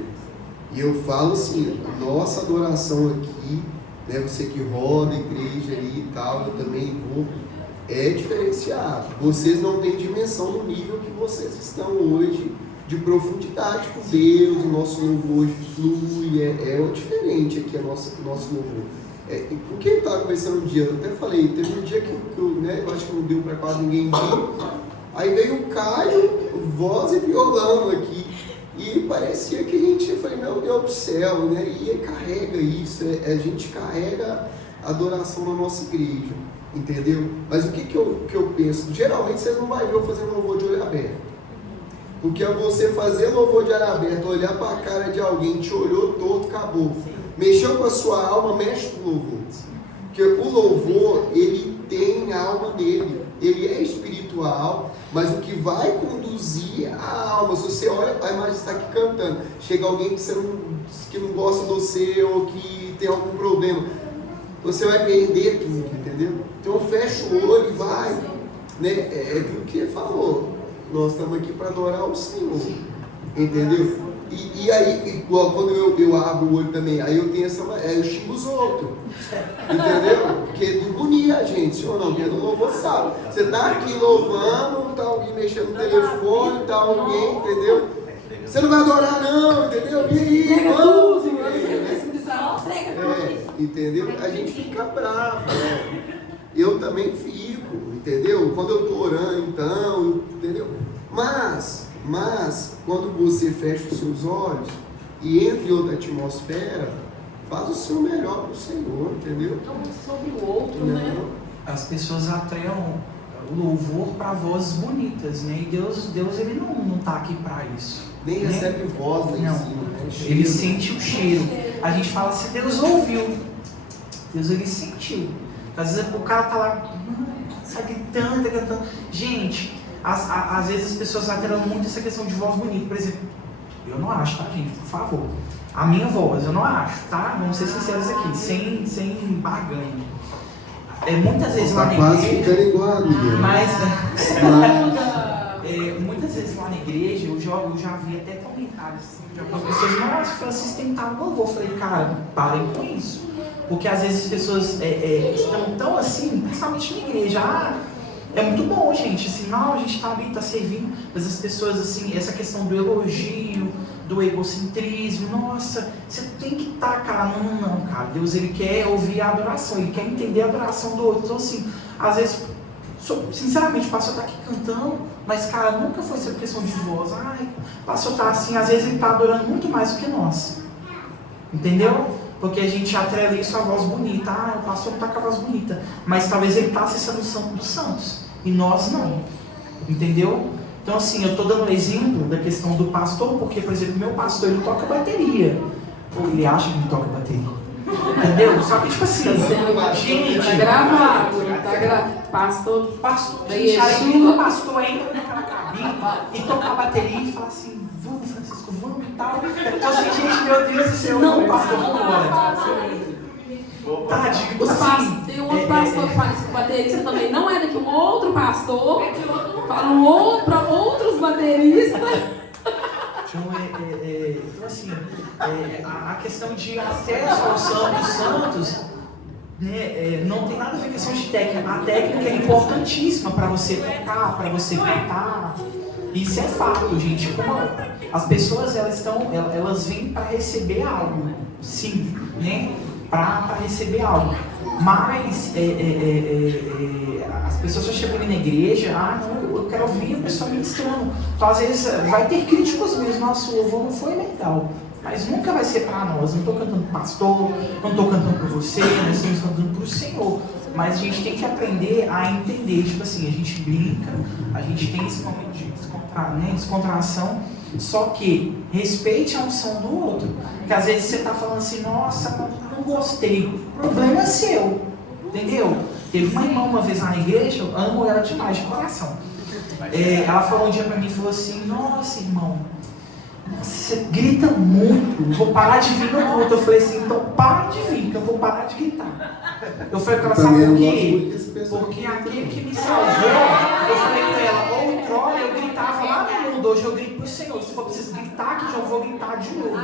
E eu falo assim, a nossa adoração aqui, né, você que roda a igreja aí e tal, eu também vou, é diferenciado. Vocês não têm dimensão do nível que vocês estão hoje, de profundidade com Deus, o nosso louvor flui, é diferente aqui o nosso louvor. Porque eu estava conversando um dia, eu até falei, teve um dia que eu acho que não deu para quase ninguém vir, aí veio o Caio, voz e violão aqui, e parecia que a gente, eu falei, meu Deus do céu, né? E carrega isso, a gente carrega a adoração na nossa igreja, entendeu? Mas o que eu penso? Geralmente vocês não vão ver eu fazendo louvor de olho aberto, porque é você fazer louvor de olho aberto, olhar para a cara de alguém, te olhou torto, acabou. Mexeu com a sua alma, mexe com o louvor. Porque o louvor, ele tem a alma dele. Ele é espiritual, mas o que vai conduzir a alma. Se você olha, a imagem está aqui cantando. Chega alguém que não gosta de você ou que tem algum problema. Você vai perder tudo, entendeu? Então fecha o olho e vai. Né? É aquilo que ele falou. Nós estamos aqui para adorar o Senhor. Entendeu? E aí, igual quando eu abro o olho também, aí eu tenho eu xingo os outros, entendeu? Porque é do bonito, gente, ou não, quem é do louvor sabe. Você tá aqui louvando, tá alguém mexendo no telefone, tá alguém, entendeu? Você não vai adorar não, entendeu? E aí, vamos, entendeu? A gente fica bravo, né? Eu também fico, entendeu? Quando eu tô orando, então, entendeu? Mas, quando você fecha os seus olhos e entra em outra atmosfera, faz o seu melhor para o Senhor, entendeu? Então, sobre o outro, né? As pessoas atrelam o louvor para vozes bonitas, né? E Deus ele não está aqui para isso. Nem né? recebe voz lá em cima, né? Ele sente o cheiro. A gente fala assim, Deus ouviu. Deus, ele sentiu. Às vezes o cara tá lá, sai gritando, cantando. Gente... Às vezes as pessoas atrelam muito essa questão de voz bonita, por exemplo. Eu não acho, tá, gente? Por favor. A minha voz, eu não acho, tá? Vamos ser sinceros aqui, sem barganha. Muitas vezes lá na quase igreja. Ficando igual a minha. Mas. Muitas vezes lá na igreja, eu já vi até comentários assim, de algumas pessoas, nossa, Francisco tem que estar no louvor. Eu falei, cara, parem com isso. Porque às vezes as pessoas estão tão assim, principalmente na igreja. É muito bom, gente, assim, não, a gente está ali, está servindo, mas as pessoas, assim, essa questão do elogio, do egocentrismo, nossa, você tem que estar, cara, não, cara, Deus, ele quer ouvir a adoração, ele quer entender a adoração do outro, então, assim, às vezes, sinceramente, o pastor está aqui cantando, mas, cara, nunca foi essa questão de voz, o pastor está assim, às vezes ele está adorando muito mais do que nós, entendeu? Porque a gente atrela isso à voz bonita. O pastor não está com a voz bonita. Mas talvez ele está acessando o Santo dos Santos. E nós não. Entendeu? Então, assim, eu estou dando um exemplo da questão do pastor, porque, por exemplo, meu pastor, ele toca bateria. Ou ele acha que ele toca bateria. Entendeu? Só que, tipo assim, gente... Tá gravado. Pastor... A gente acha que o pastor entra naquela cabine e toca a bateria e fala assim, vamos, Francisco, vamos e tal. Então, assim, gente, meu Deus do céu, não, pastor, vamos embora. Tadinho, assim, tem um outro pastor que faz com baterista também, não é daqui, um outro pastor, fala para outros bateristas. Então, assim, a questão de acesso ao Santo dos Santos, né, não tem nada a ver com questão de técnica. A técnica é importantíssima para você tocar, para você cantar. Isso é fato, gente. Como as pessoas elas vêm para receber algo, sim, né? Para receber algo. Mas as pessoas só chegam na igreja, não, eu quero ouvir a pessoa ministrando. Então, às vezes, vai ter críticos mesmo, nosso louvor não foi legal. Mas nunca vai ser para nós. Não estou cantando para o pastor, não estou cantando para você, nós estamos cantando para o Senhor. Mas a gente tem que aprender a entender, tipo assim, a gente brinca, a gente tem esse momento de descontração, só que respeite a unção do outro. Porque às vezes você está falando assim, nossa, não gostei. O problema é seu, entendeu? Teve uma irmã uma vez na igreja, eu amo ela demais, de coração. Ela falou um dia para mim, falou assim, nossa, irmão, você grita muito, eu vou parar de vir no culto. Eu falei assim, então para de vir, que eu vou parar de gritar. Eu falei com ela, sabe por quê? Porque aquele que me salvou, eu falei com ela, outrora eu gritava lá no mundo, hoje eu grito pro Senhor. Se for preciso gritar aqui, já vou gritar de novo.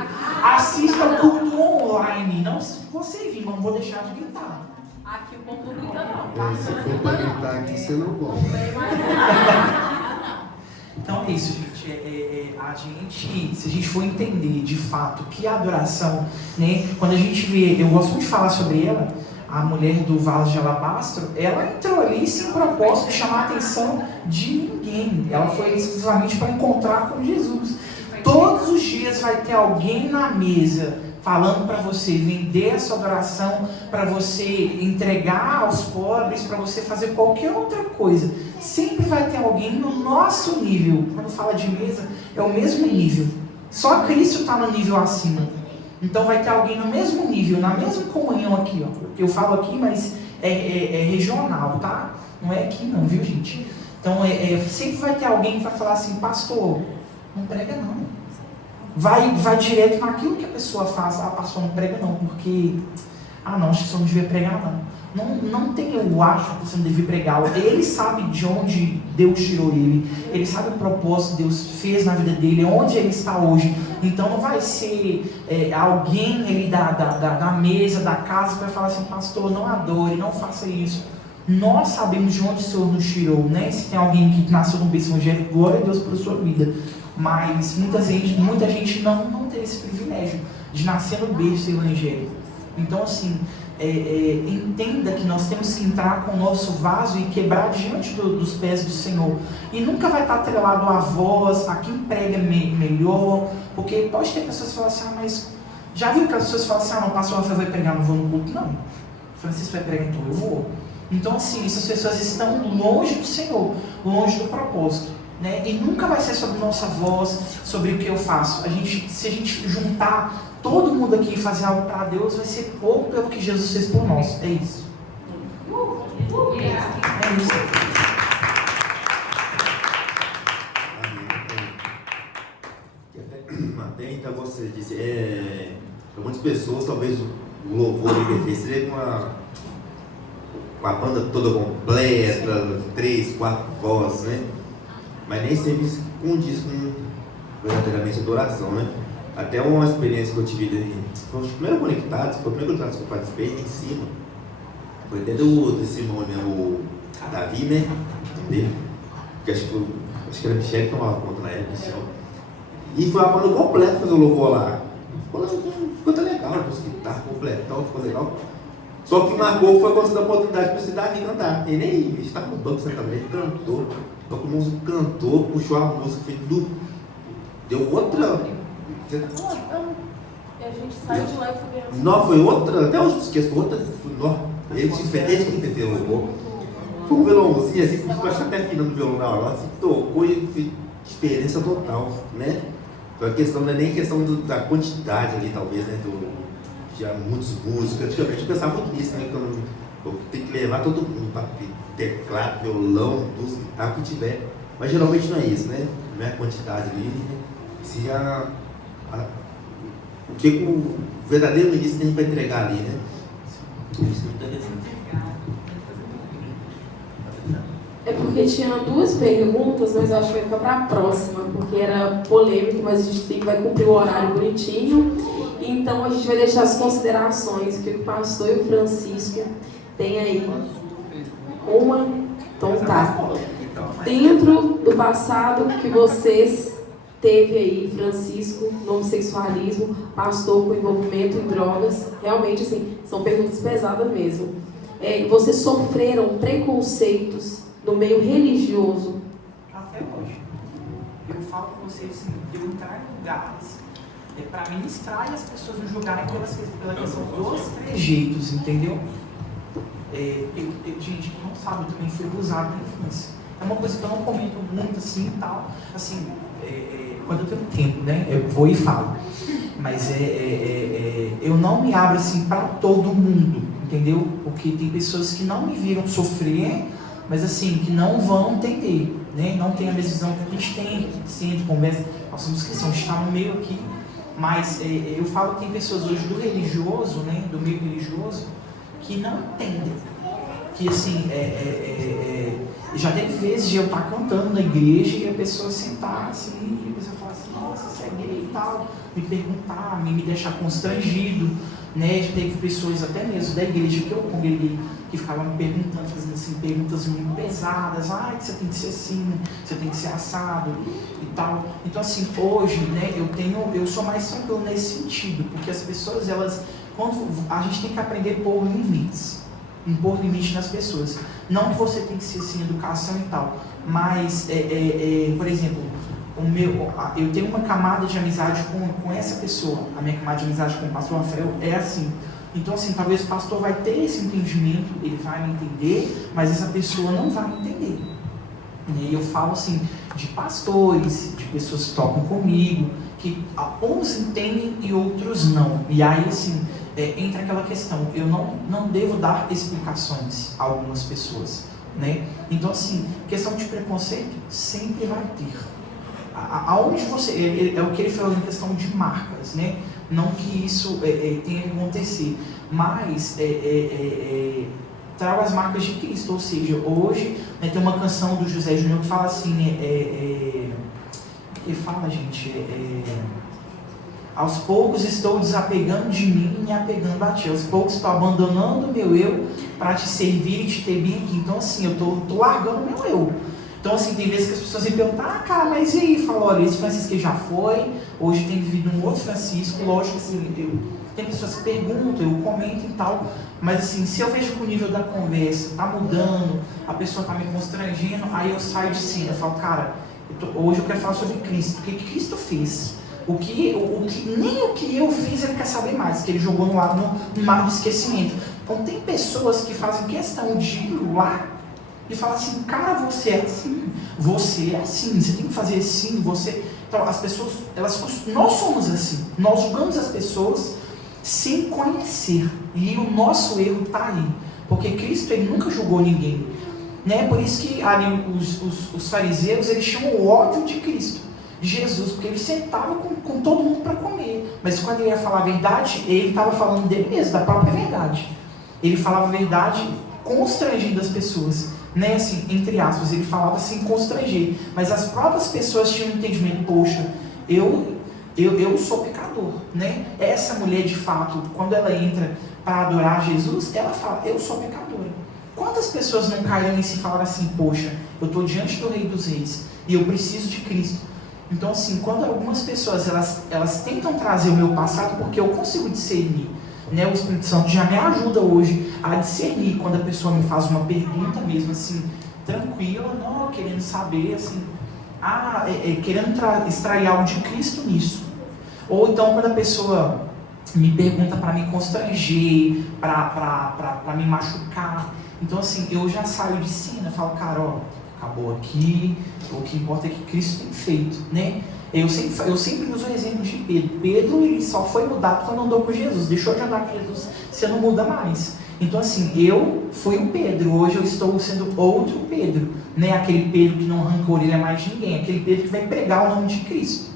Assista o culto online, não se você vir, mas não vou deixar de gritar. Aqui o povo não grita não. Se for para gritar aqui, você não volta. Então é isso, gente. Se a gente for entender de fato que a adoração, né? Quando a gente vê, eu gosto muito de falar sobre ela, a mulher do vaso de alabastro, ela entrou ali sem propósito de chamar a atenção de ninguém. Ela foi exclusivamente para encontrar com Jesus. Todos os dias vai ter alguém na mesa falando para você vender a sua adoração, para você entregar aos pobres, para você fazer qualquer outra coisa. Sempre vai ter alguém no nosso nível. Quando fala de mesa, é o mesmo nível. Só Cristo está no nível acima. Então vai ter alguém no mesmo nível, na mesma comunhão aqui, ó. Eu falo aqui, mas é regional, tá? Não é aqui não, viu, gente? Então sempre vai ter alguém que vai falar assim, pastor, não prega não. Vai direto naquilo que a pessoa faz. Pastor, não prega não, porque... não, acho que você não devia pregar não. Não tem eu acho que você não devia pregar. Ele sabe de onde Deus tirou ele. Ele sabe o propósito que Deus fez na vida dele, onde ele está hoje. Então não vai ser alguém ali da mesa, da casa, que vai falar assim, pastor, não adore, não faça isso. Nós sabemos de onde o Senhor nos tirou, né? Se tem alguém que nasceu no berço evangélico, glória a Deus pela sua vida. Mas muita gente não tem esse privilégio de nascer no berço evangélico. Então assim, entenda que nós temos que entrar com o nosso vaso e quebrar diante dos pés do Senhor. E nunca vai estar atrelado a voz, a quem prega melhor, porque pode ter pessoas que falam assim, mas já viu que as pessoas falam assim, não, o pastor Rafael vai pregar, não vou no culto, não. Francisco vai pregar, então eu vou. Então assim, essas pessoas estão longe do Senhor, longe do propósito. Né? E nunca vai ser sobre nossa voz, sobre o que eu faço. Se a gente juntar todo mundo aqui e fazer algo para Deus, vai ser pouco pelo que Jesus fez por nós. É isso. É isso. Até então você disse, para muitas pessoas talvez o louvor seria com a banda toda completa, 3, 4 vozes, né? Mas nem sempre isso condiz com verdadeiramente adoração, né? Até uma experiência que eu tive, foi o primeiro conectado que eu participei em cima, foi até desse irmão mesmo, o Davi, né? Entendeu? Porque acho que era Michel que tomava conta na época, assim, e foi a banda completa fazer o louvor lá. Ficou até legal, a guitarra completão, ficou legal. Só que o que marcou foi quando você deu a oportunidade para você dar aqui cantar. Ele nem estava no banco certamente, ele cantou. Então o músico cantou, puxou a música, fez tudo. Deu outra. A gente saiu de lá e foi ganhando. Não, foi outra, até hoje eu esqueço, foi outra. Ele que fez o louvor. Foi um violãozinho assim, que ficou até afinando o violão na hora, assim, tocou e fez diferença total, né? Então a questão não é nem questão da quantidade ali, talvez, né? Já muitos músicos, antigamente eu pensava muito nisso, né? Eu tenho que levar todo mundo para teclado, violão, música, guitarra, o que tiver. Mas geralmente não é isso, né? Não é a quantidade ali, né? Se o que o verdadeiro ministro tem para entregar ali, né? Isso é interessante. É porque tinha 2 perguntas, mas eu acho que vai ficar para a próxima, porque era polêmico, mas a gente vai cumprir o horário bonitinho. Então a gente vai deixar as considerações que o pastor e o Francisco têm aí. Então tá. Dentro do passado que vocês teve aí, Francisco, no homossexualismo, pastor com envolvimento em drogas, realmente assim, são perguntas pesadas mesmo. Vocês sofreram preconceitos no meio religioso? Até hoje. Eu falo com vocês assim, eu entrar em lugares para ministrar e as pessoas não julgarem pela questão dos trejeitos, entendeu? Gente que não sabe, eu também fui abusado na infância. É uma coisa que eu não comento muito assim e tal. Assim, quando eu tenho tempo, né? Eu vou e falo. Mas eu não me abro assim para todo mundo, entendeu? Porque tem pessoas que não me viram sofrer, mas assim, que não vão entender, né? Não tem a mesma visão que a gente tem, sente, conversa. Nós somos cristãos, a gente está no meio aqui. Mas eu falo que tem pessoas hoje do religioso, né? Do meio religioso, que não entendem. Que assim, já teve vezes de eu estar cantando na igreja e a pessoa sentar assim, e a pessoa falar assim, nossa, você é gay e tal, me perguntar, me deixar constrangido, né? Já teve pessoas até mesmo da igreja que eu congreguei que ficavam me perguntando, fazendo assim, perguntas muito pesadas, que você tem que ser assim, você tem que ser assado e tal. Então assim, hoje, né, eu sou mais tranquilo nesse sentido, porque as pessoas, a gente tem que aprender a pôr limites. Impor limite nas pessoas. Não que você tem que ser assim, educação e tal, mas, por exemplo, eu tenho uma camada de amizade com essa pessoa. A minha camada de amizade com o pastor Rafael é assim. Então, assim, talvez o pastor vai ter esse entendimento, ele vai me entender, mas essa pessoa não vai me entender. E eu falo, assim, de pastores, de pessoas que tocam comigo, que uns entendem e outros não. E aí, assim, entra aquela questão, eu não devo dar explicações a algumas pessoas, né? Então, assim, questão de preconceito sempre vai ter. Aonde você... É o que ele falou em questão de marcas, né? Não que isso tenha que acontecer, mas traga as marcas de Cristo. Ou seja, hoje, né, tem uma canção do José Júnior que fala assim, ele fala, gente, aos poucos estou desapegando de mim e me apegando a ti. Aos poucos estou abandonando o meu eu para te servir e te ter bem aqui. Então, assim, eu estou largando o meu eu. Então, assim, tem vezes que as pessoas me perguntam, cara, mas e aí? Falo, olha, esse Francisco que já foi, hoje tem vivido um outro Francisco. Lógico, assim, tem pessoas que perguntam, eu comento e tal, mas, assim, se eu vejo que o nível da conversa está mudando, a pessoa está me constrangendo, aí eu saio de cena, eu falo, cara, hoje eu quero falar sobre Cristo, o que Cristo fez. Nem o que eu fiz ele quer saber mais, que ele jogou no mar do esquecimento. Então tem pessoas que fazem questão de ir lá e falar assim, cara, você é assim, você tem que fazer assim, você... Então as pessoas, nós somos assim, nós julgamos as pessoas sem conhecer, e o nosso erro está aí, porque Cristo ele nunca julgou ninguém, né? Por isso que ali os fariseus eles tinham o ódio de Cristo, de Jesus, porque ele sentava com todo mundo para comer, mas quando ele ia falar a verdade, ele estava falando dele mesmo, da própria verdade. Ele falava a verdade constrangendo as pessoas, né? Assim, entre aspas, ele falava sem constranger, mas as próprias pessoas tinham um entendimento, poxa, eu sou pecador, né? Essa mulher, de fato, quando ela entra para adorar Jesus, ela fala, eu sou pecadora. Quantas pessoas não caíram nisso e falaram assim, poxa, eu estou diante do Rei dos Reis e eu preciso de Cristo. Então, assim, quando algumas pessoas elas tentam trazer o meu passado, porque eu consigo discernir, né? O Espírito Santo já me ajuda hoje a discernir quando a pessoa me faz uma pergunta mesmo, assim, tranquila, não querendo saber, assim, querendo extrair algo de Cristo nisso. Ou então, quando a pessoa me pergunta para me constranger, para me machucar. Então, assim, eu já saio de cena, falo, cara, ó, acabou aqui, o que importa é que Cristo tem feito, né? Eu sempre uso o exemplo de Pedro. Pedro, ele só foi mudado quando andou com Jesus. Deixou de andar com Jesus, você não muda mais. Então, assim, eu fui o Pedro, hoje eu estou sendo outro Pedro, né? Aquele Pedro que não arranca a orelha mais de ninguém, aquele Pedro que vai pregar o nome de Cristo.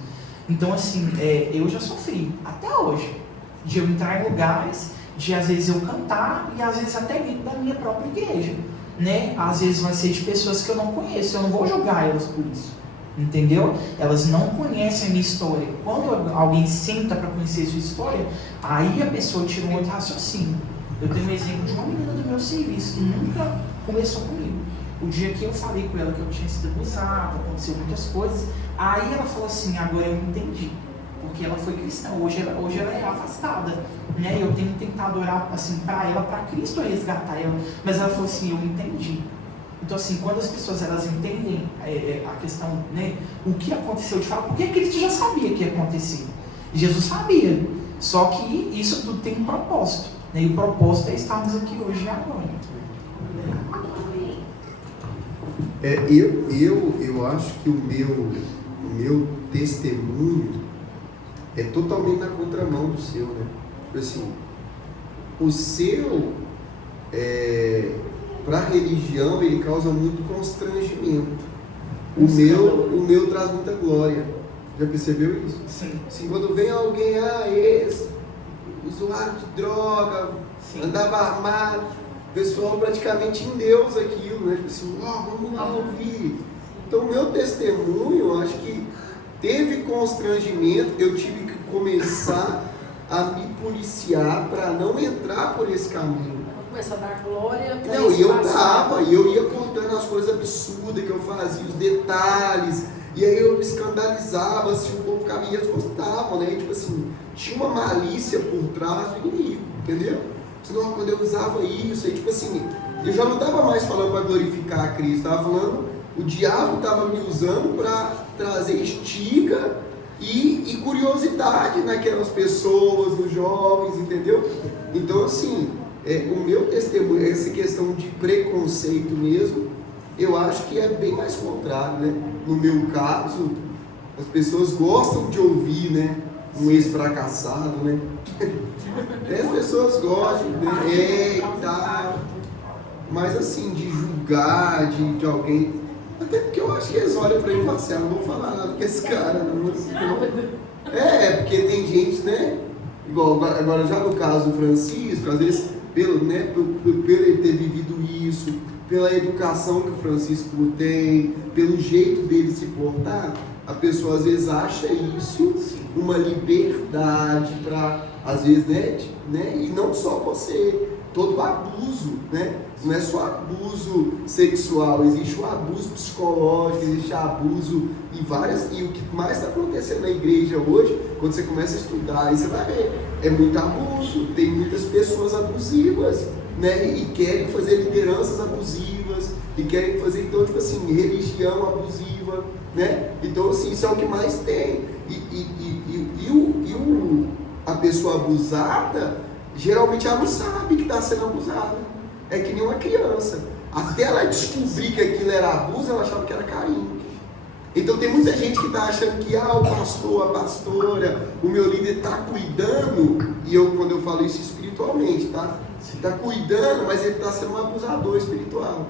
Então, assim, eu já sofri, até hoje, de eu entrar em lugares, de às vezes eu cantar e às vezes até dentro da minha própria igreja, né? Às vezes vai ser de pessoas que eu não conheço, eu não vou julgar elas por isso, Entendeu? Elas não conhecem a minha história. Quando alguém senta para conhecer a sua história, aí a pessoa tira um outro raciocínio. Eu tenho um exemplo de uma menina do meu serviço que nunca conversou comigo. O dia que eu falei com ela que eu tinha sido abusada, aconteceu muitas coisas, aí ela falou assim, agora eu entendi. Porque ela foi cristã, hoje ela é afastada, né? Eu tenho tentado orar assim, para ela, para Cristo resgatar ela. Mas ela falou assim, eu entendi. Então assim, quando as pessoas elas entendem a questão, né, o que aconteceu de fato, porque Cristo já sabia que ia acontecer. Jesus sabia, só que isso tudo tem um propósito, né, e o propósito é estarmos aqui hoje e agora. Eu acho que o meu testemunho é totalmente na contramão do seu, né? Assim, o seu para a religião ele causa muito constrangimento. O meu traz muita glória. Já percebeu isso? Sim. Assim, quando vem alguém, usuário de droga, sim, andava armado, o pessoal praticamente em Deus aquilo, né? Tipo assim, vamos lá ouvir. Então, o meu testemunho, acho que teve constrangimento, eu tive que começar a me policiar para não entrar por esse caminho. Começar a dar glória. Não, e eu ia contando as coisas absurdas que eu fazia, os detalhes, e aí eu me escandalizava, assim, o povo ficava, e eles gostavam, né? E, tipo assim, tinha uma malícia por trás do inimigo, entendeu? Senão, quando eu usava isso, aí, tipo assim, eu já não estava mais falando para glorificar a Cristo, estava falando, o diabo estava me usando para trazer estiga e curiosidade naquelas pessoas, nos jovens, entendeu? Então, assim, o meu testemunho, essa questão de preconceito mesmo, eu acho que é bem mais contrário, né? No meu caso, as pessoas gostam de ouvir, né? Um ex-fracassado, né? As pessoas gostam, né? E tal. Mas assim, de julgar, de alguém. Até porque eu acho que eles olham pra mim e falam assim, não vou falar nada com esse cara, não. Porque tem gente, né? Igual agora já no caso do Francisco, às vezes, pelo ele ter vivido isso, pela educação que o Francisco tem, pelo jeito dele se portar, a pessoa às vezes acha isso uma liberdade para, às vezes, né? E não só você, todo abuso, né? Não é só abuso sexual, existe o abuso psicológico, existe abuso e o que mais está acontecendo na igreja hoje, quando você começa a estudar, aí você vai ver, é muito abuso, tem muitas pessoas abusivas, né? E querem fazer lideranças abusivas, e querem fazer, então, tipo assim, religião abusiva, né? Então, assim, isso é o que mais tem. A pessoa abusada, geralmente ela não sabe que está sendo abusada. É que nem uma criança. Até ela descobrir que aquilo era abuso, ela achava que era carinho. Então tem muita gente que está achando que o pastor, a pastora, o meu líder está cuidando, e quando eu falo isso espiritualmente, tá? Está cuidando, mas ele está sendo um abusador espiritual.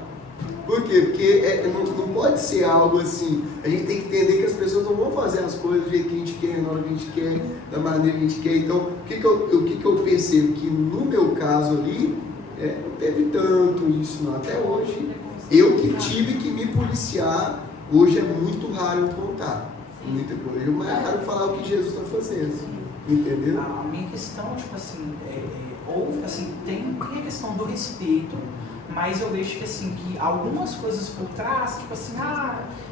Por quê? Porque não pode ser algo assim. A gente tem que entender que as pessoas não vão fazer as coisas do jeito que a gente quer, na hora que a gente quer, da maneira que a gente quer. Então, o que eu percebo? Que no meu caso ali, não teve tanto isso, não. Até hoje, eu que tive que me policiar, hoje é muito raro eu contar. Muita coisa. Mas é raro falar o que Jesus está fazendo. Entendeu? A minha questão, tipo assim, tem a questão do respeito, mas eu vejo que assim, que algumas coisas por trás, tipo assim,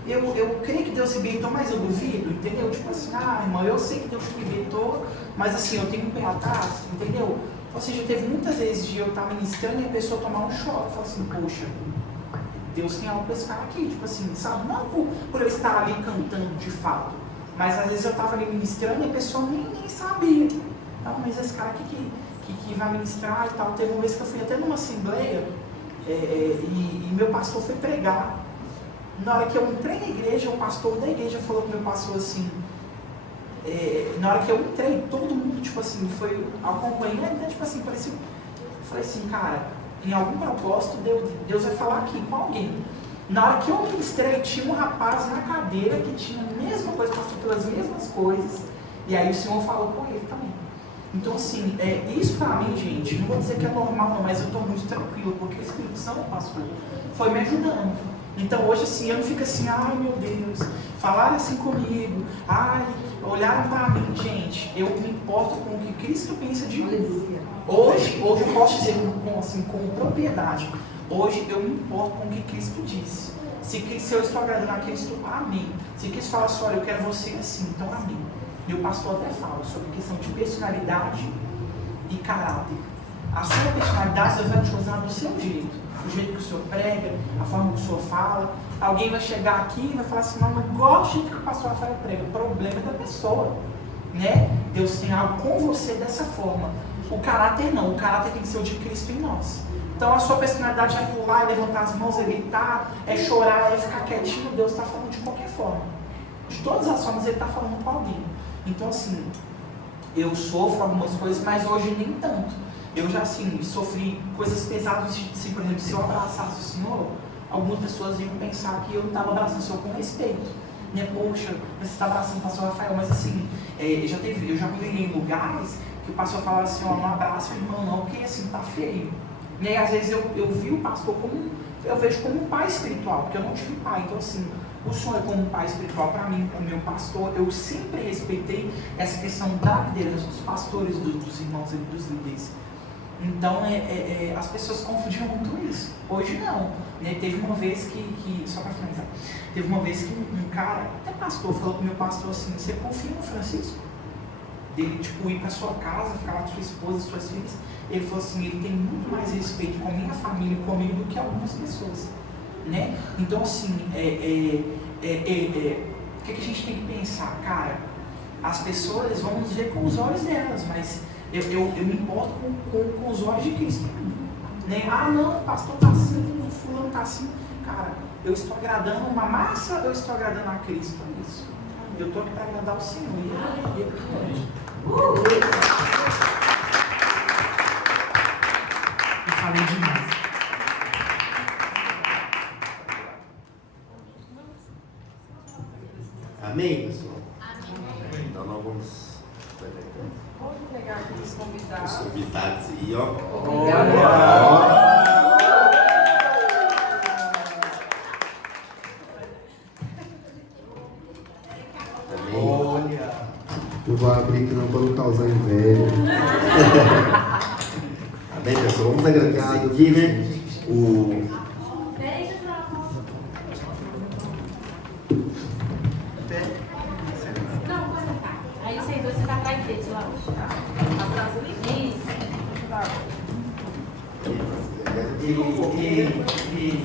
eu creio que Deus libertou, mas eu duvido, entendeu? Tipo assim, irmão, eu sei que Deus te libertou, mas assim, eu tenho um pé atrás, entendeu? Ou seja, teve muitas vezes de eu estar ministrando e a pessoa tomar um choque, falar assim, poxa, Deus tem algo para esse cara aqui, tipo assim, sabe? Não por eu estar ali cantando de fato, mas às vezes eu estava ali ministrando e a pessoa nem sabia. Não, mas esse cara aqui que vai ministrar e tal, teve uma vez que eu fui até numa assembleia, e meu pastor foi pregar. Na hora que eu entrei na igreja, o pastor da igreja falou que meu pastor assim, na hora que eu entrei, todo mundo, tipo assim, foi acompanhando, né? Tipo assim, parecia, eu falei assim, cara, em algum propósito, Deus vai falar aqui com alguém. Na hora que eu ministrei, tinha um rapaz na cadeira que tinha a mesma coisa, passou pelas mesmas coisas, e aí o Senhor falou com ele também. Então, assim, isso pra mim, gente, não vou dizer que é normal não, mas eu tô muito tranquilo, porque o Espírito Santo, pastor, foi me ajudando. Então hoje assim, eu não fico assim, ai meu Deus, falaram assim comigo, ai, olharam pra mim, gente, eu me importo com o que Cristo pensa de mim. Hoje eu posso dizer com propriedade, hoje eu me importo com o que Cristo disse. Se eu estou agradando a Cristo, amém. Se Cristo fala assim, olha, eu quero você assim, então amém. Meu pastor até fala sobre questão de personalidade e caráter. A sua personalidade Deus vai te usar do seu jeito. O jeito que o senhor prega, a forma que o senhor fala. Alguém vai chegar aqui e vai falar assim, não gosto do jeito que o pastor Rafael prega. O problema é da pessoa, né? Deus tem algo com você dessa forma. O caráter não, o caráter tem que ser o de Cristo em nós. Então a sua personalidade é pular, é levantar as mãos, é gritar, é chorar, é ficar quietinho. Deus está falando de qualquer forma. De todas as formas Ele está falando com alguém. Então assim, eu sofro algumas coisas, mas hoje nem tanto. Eu já assim, sofri coisas pesadas, assim, por exemplo, se eu abraçasse o Senhor, algumas pessoas iam pensar que eu não estava abraçando o Senhor com respeito. Né? Poxa, você está abraçando o pastor Rafael, mas assim, eu já peguei em lugares que o pastor falava assim, ó, não abraça o irmão não, porque assim, tá feio. E aí, às vezes eu vi o pastor como, eu vejo como um pai espiritual, porque eu não tive pai, então assim, o Senhor é como um pai espiritual para mim, o meu pastor, eu sempre respeitei essa questão da liderança dos pastores, dos irmãos e dos líderes. Então, as pessoas confundiam muito isso. Hoje não. Né? Teve uma vez que só para finalizar, teve uma vez que um cara, até pastor, falou pro meu pastor assim, você confia no Francisco? Dele, tipo, ir para sua casa, ficar lá com sua esposa, suas filhas. Ele falou assim, ele tem muito mais respeito com a minha família e comigo do que algumas pessoas. Né? Então, assim, o que a gente tem que pensar? Cara, as pessoas vão nos ver com os olhos delas, mas eu me importo com os olhos de Cristo. Né? Ah, não, o pastor está assim, o fulano está assim. Cara, eu estou agradando uma massa, eu estou agradando a Cristo. É isso. Eu estou aqui para agradar o Senhor. Eu falei demais. Amém, pessoal? Amém. Então nós vamos pegar aqui os convidados. Os convidados aí, ó. Olha. Eu vou abrir aqui não para não causar inveja. Amém, pessoal? Vamos agradecer aqui, né? Aí você tá atrás dele, lá. Atrás ali? Isso. E